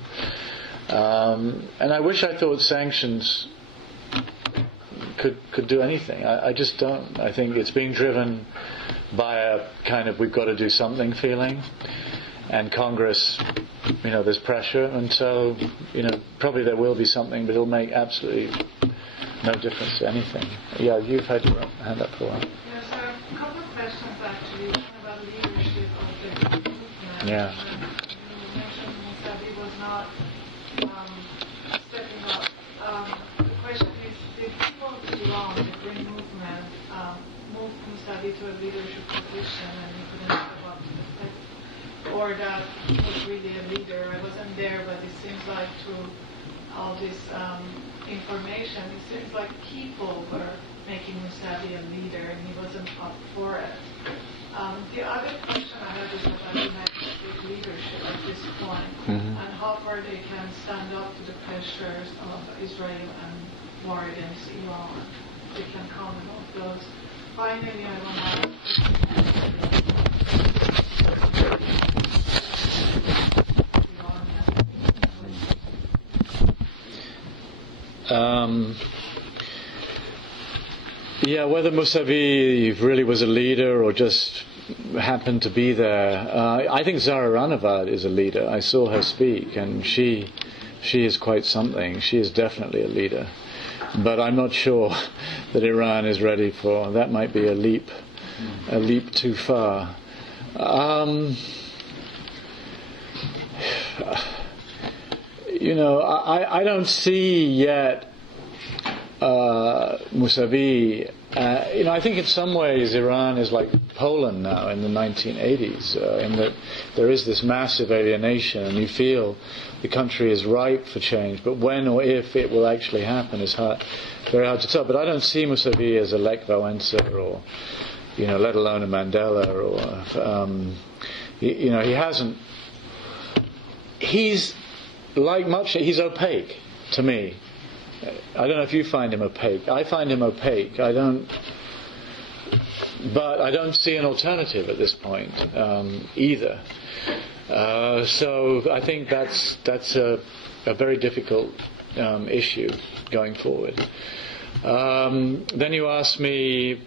And I wish I thought sanctions could do anything. I just don't. I think it's being driven by a kind of we've got to do something feeling, and Congress, there's pressure, and so probably there will be something, but it'll make absolutely no difference to anything. Yeah, you've had your hand up for a while. Yes, a couple of questions actually. One about leadership of the movement. Yeah. You mentioned Mousavi to a leadership position and he couldn't step up to the plate. Or that he was really a leader. I wasn't there, but it seems like through all this information, it seems like people were making Mousavi a leader and he wasn't up for it. The other question I have is about United States leadership at this point and how far they can stand up to the pressures of Israel and war against Iran. They can comment on those. Finally, I want to whether Mousavi really was a leader or just happened to be there. I think Zahra Ranavad is a leader. I saw her speak, and she is quite something. She is definitely a leader. But I'm not sure that Iran is ready for. That might be a leap too far. I don't see yet Mousavi. I think in some ways Iran is like Poland now in the 1980s, in that there is this massive alienation, and you feel the country is ripe for change. But when or if it will actually happen is very hard to tell. But I don't see Mousavi as a Lech Wałęsa or, let alone a Mandela or, he hasn't. He's he's opaque to me. I don't know if you find him opaque. I find him opaque. But I don't see an alternative at this point either. So I think that's a very difficult issue going forward. Then you asked me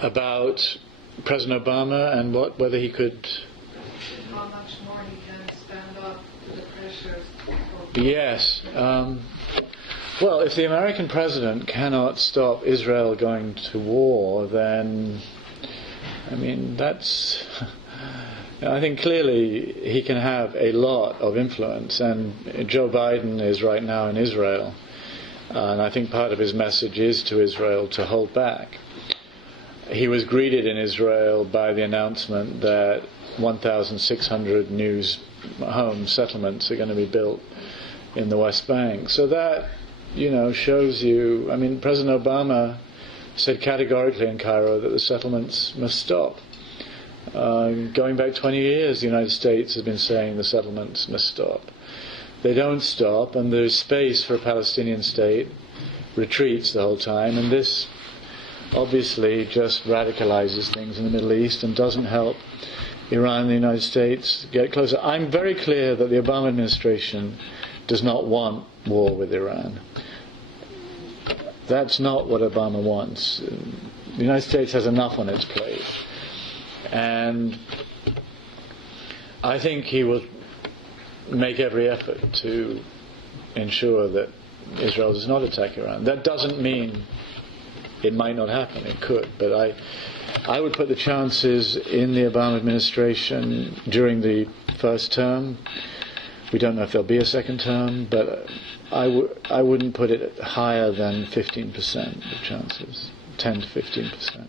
about President Obama and whether he could. How much more he can stand up to the pressures. Yes. Well, if the American president cannot stop Israel going to war, then, that's... I think clearly he can have a lot of influence, and Joe Biden is right now in Israel, and I think part of his message is to Israel to hold back. He was greeted in Israel by the announcement that 1,600 new home settlements are going to be built in the West Bank. So that, shows you... President Obama said categorically in Cairo that the settlements must stop. Going back 20 years, the United States has been saying the settlements must stop. They don't stop, and there's space for a Palestinian state, retreats the whole time, and this obviously just radicalizes things in the Middle East and doesn't help Iran and the United States get closer. I'm very clear that the Obama administration does not want war with Iran. That's not what Obama wants. The United States has enough on its plate. And I think he will make every effort to ensure that Israel does not attack Iran. That doesn't mean it might not happen. It could. But I would put the chances in the Obama administration during the first term. We don't know if there'll be a second term, but I wouldn't put it higher than 15% of chances, 10 to 15%.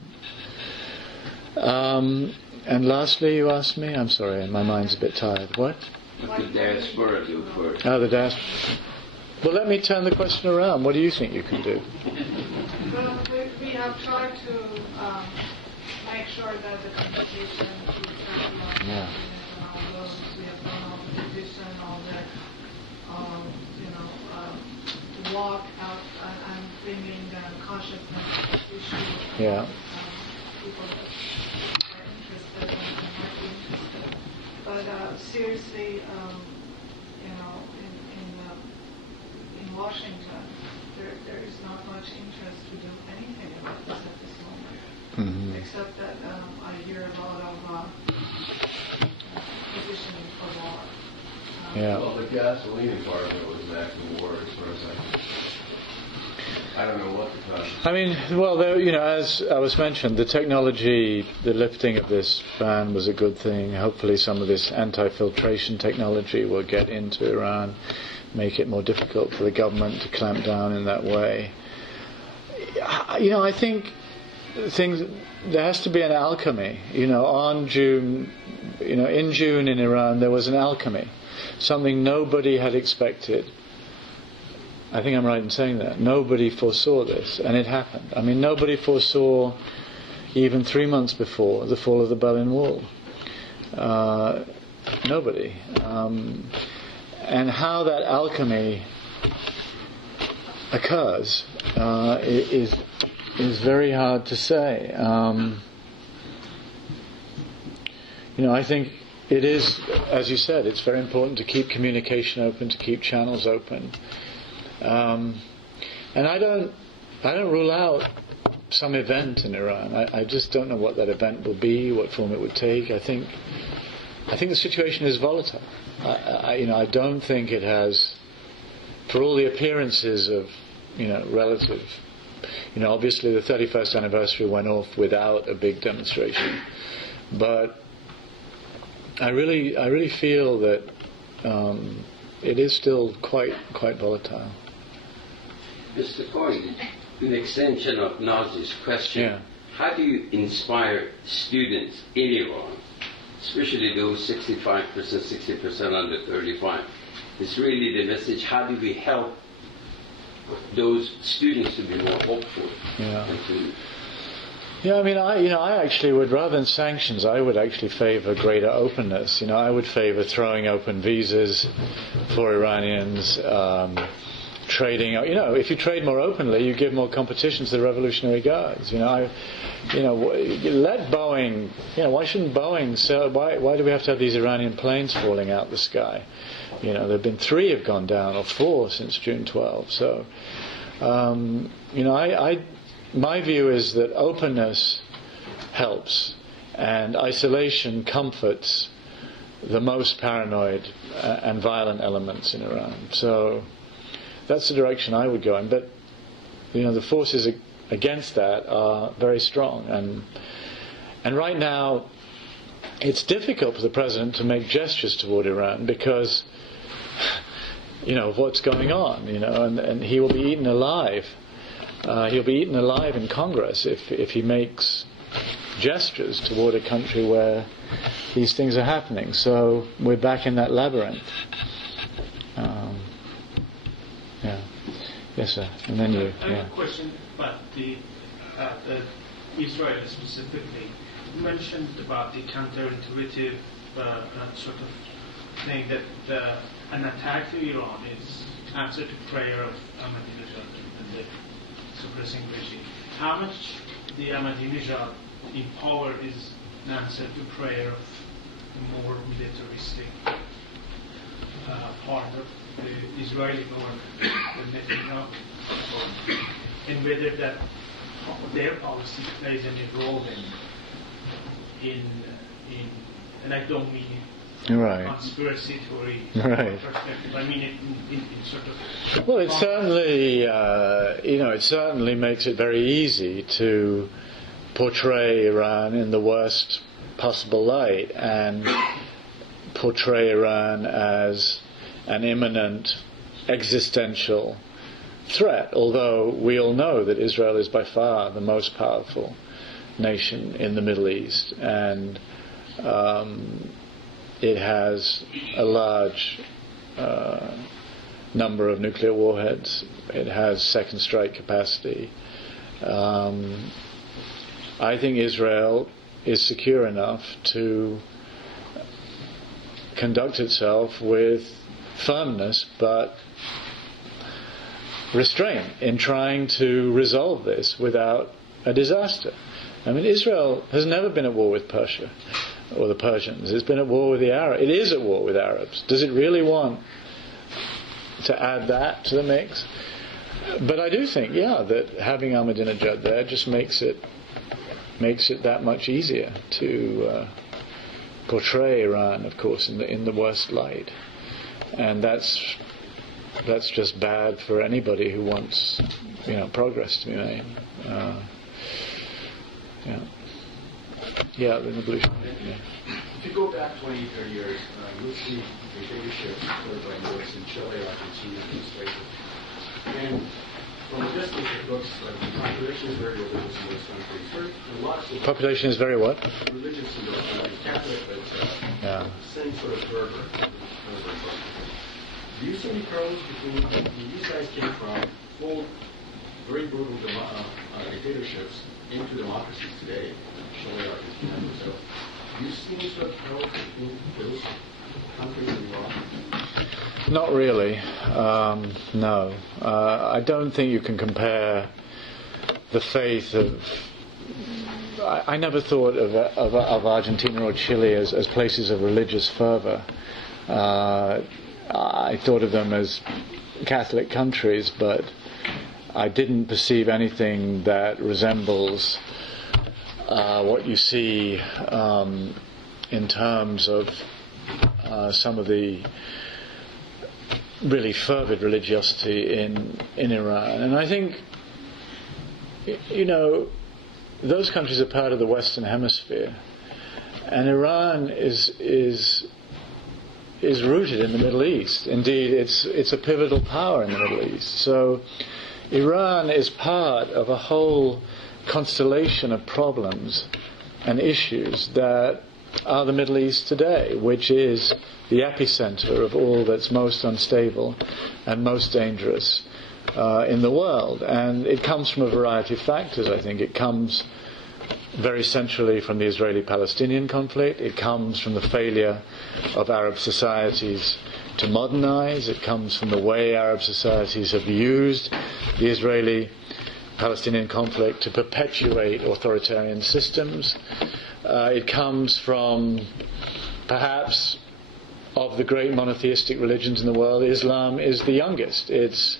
And lastly, you asked me? I'm sorry, my mind's a bit tired. What? The diaspora do for... Oh, the diaspora. Well, let me turn the question around. What do you think you can do? Well, we have tried to make sure that the conversation keeps happening. Yeah. We have done all the petition, all the, walk out and bringing consciousness issues. Yeah. People that are interested and might be interested. But seriously, in Washington, there is not much interest to do anything about this at this moment. Mm-hmm. Except that I hear a lot of positioning for war. Yeah. Well, the gasoline embargo was backing war as far as I don't know what the concept. As I was mentioned, the technology, the lifting of this ban was a good thing. Hopefully some of this anti-filtration technology will get into Iran, make it more difficult for the government to clamp down in that way. I think there has to be an alchemy. In June in Iran there was an alchemy, something nobody had expected. I think I'm right in saying that. Nobody foresaw this, and it happened. I mean, nobody foresaw, even 3 months before, the fall of the Berlin Wall. Nobody. And how that alchemy occurs is very hard to say. I think it is, as you said, it's very important to keep communication open, to keep channels open. And I don't rule out some event in Iran. I just don't know what that event will be, what form it would take. I think the situation is volatile. I don't think it has, for all the appearances of, relative. Obviously the 31st anniversary went off without a big demonstration, but I really feel that it is still quite volatile. Mr. Cohen, in extension of Nazi's question, how do you inspire students in Iran, especially those 65%, 60% under 35? It's really the message, how do we help those students to be more hopeful? I actually would, rather than sanctions, I would actually favor greater openness. I would favor throwing open visas for Iranians, trading. If you trade more openly, you give more competition to the Revolutionary Guards. Let Boeing. Why shouldn't Boeing sell? Why do we have to have these Iranian planes falling out the sky? There've been 3 have gone down, or 4 since June 12. So, my view is that openness helps, and isolation comforts the most paranoid and violent elements in Iran. So that's the direction I would go in. But the forces against that are very strong, and right now it's difficult for the president to make gestures toward Iran because of what's going on. And he will be eaten alive. He'll be eaten alive in Congress if he makes gestures toward a country where these things are happening. So we're back in that labyrinth. Yes, sir. And then you. I have a question about the Israel specifically. You mentioned about the counterintuitive sort of thing that an attack to Iran is answer to prayer of Ahmadinejad and the suppressing regime. How much the Ahmadinejad in power is an answer to prayer of the more militaristic part of the Israeli government, the Netanyahu government, and whether that their policy plays any role in and I don't mean conspiracy theory perspective. I mean it in sort of. Well, it certainly makes it very easy to portray Iran in the worst possible light and portray Iran as an imminent existential threat, although we all know that Israel is by far the most powerful nation in the Middle East, and it has a large number of nuclear warheads. It has second strike capacity. I think Israel is secure enough to conduct itself with firmness but restraint in trying to resolve this without a disaster. I mean, Israel has never been at war with Persia or the Persians. It's been at war with the Arabs. It is at war with Arabs. Does it really want to add that to the mix? But I do think, that having Ahmadinejad there just makes it that much easier to portray Iran, of course, in the worst light, and that's just bad for anybody who wants progress to be made. The revolution. If you go back 20, 30 years, you'll see a bigger shift toward like what's in Chile, Argentina, and Australia. And from a distance, it books like the population is very religious in those countries. Lots of population is very what? Religious in those countries, Catholic, but same sort of fervor. Do you see any parallels between these guys came from full, very brutal dictatorships into democracies today, Chile, Argentina, Brazil? Do you see any sort of parallels between those countries and Iran? Not really. No. I don't think you can compare the faith of... I never thought of Argentina or Chile as places of religious fervor. I thought of them as Catholic countries, but I didn't perceive anything that resembles what you see in terms of some of the really fervid religiosity in Iran. And I think, those countries are part of the Western Hemisphere, and Iran is rooted in the Middle East. Indeed, it's a pivotal power in the Middle East. So Iran is part of a whole constellation of problems and issues that are the Middle East today, which is the epicenter of all that's most unstable and most dangerous in the world. And it comes from a variety of factors, I think. It comes very centrally from the Israeli-Palestinian conflict. It comes from the failure of Arab societies to modernize. It comes from the way Arab societies have used the Israeli-Palestinian conflict to perpetuate authoritarian systems. It comes from, perhaps, of the great monotheistic religions in the world, Islam is the youngest. It's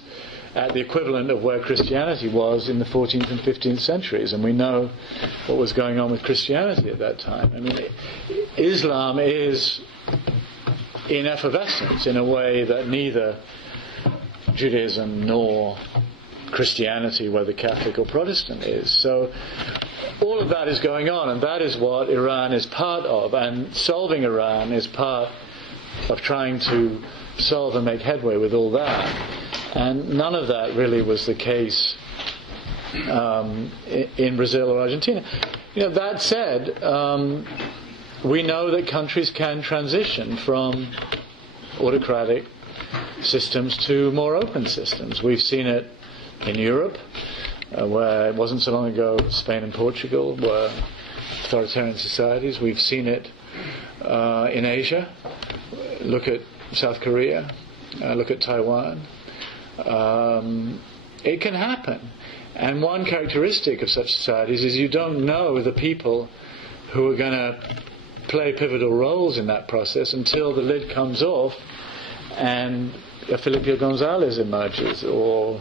at the equivalent of where Christianity was in the 14th and 15th centuries, and we know what was going on with Christianity at that time. I mean, Islam is in effervescence in a way that neither Judaism nor Christianity, whether Catholic or Protestant, is. So all of that is going on, and that is what Iran is part of, and solving Iran is part of trying to solve and make headway with all that. And none of that really was the case in Brazil or Argentina. That said, we know that countries can transition from autocratic systems to more open systems. We've seen it in Europe, where it wasn't so long ago Spain and Portugal were authoritarian societies. We've seen it in Asia. Look at South Korea. Look at Taiwan. It can happen. And one characteristic of such societies is you don't know the people who are going to play pivotal roles in that process until the lid comes off and Felipe González emerges, or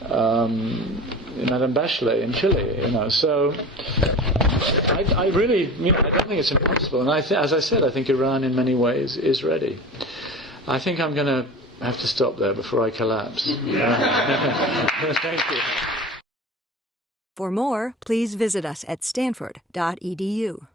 Madame Bachelet in Chile. So I really, I don't think it's impossible. And as I said, I think Iran in many ways is ready. I think I'm going to have to stop there before I collapse. Thank you. For more, please visit us at stanford.edu.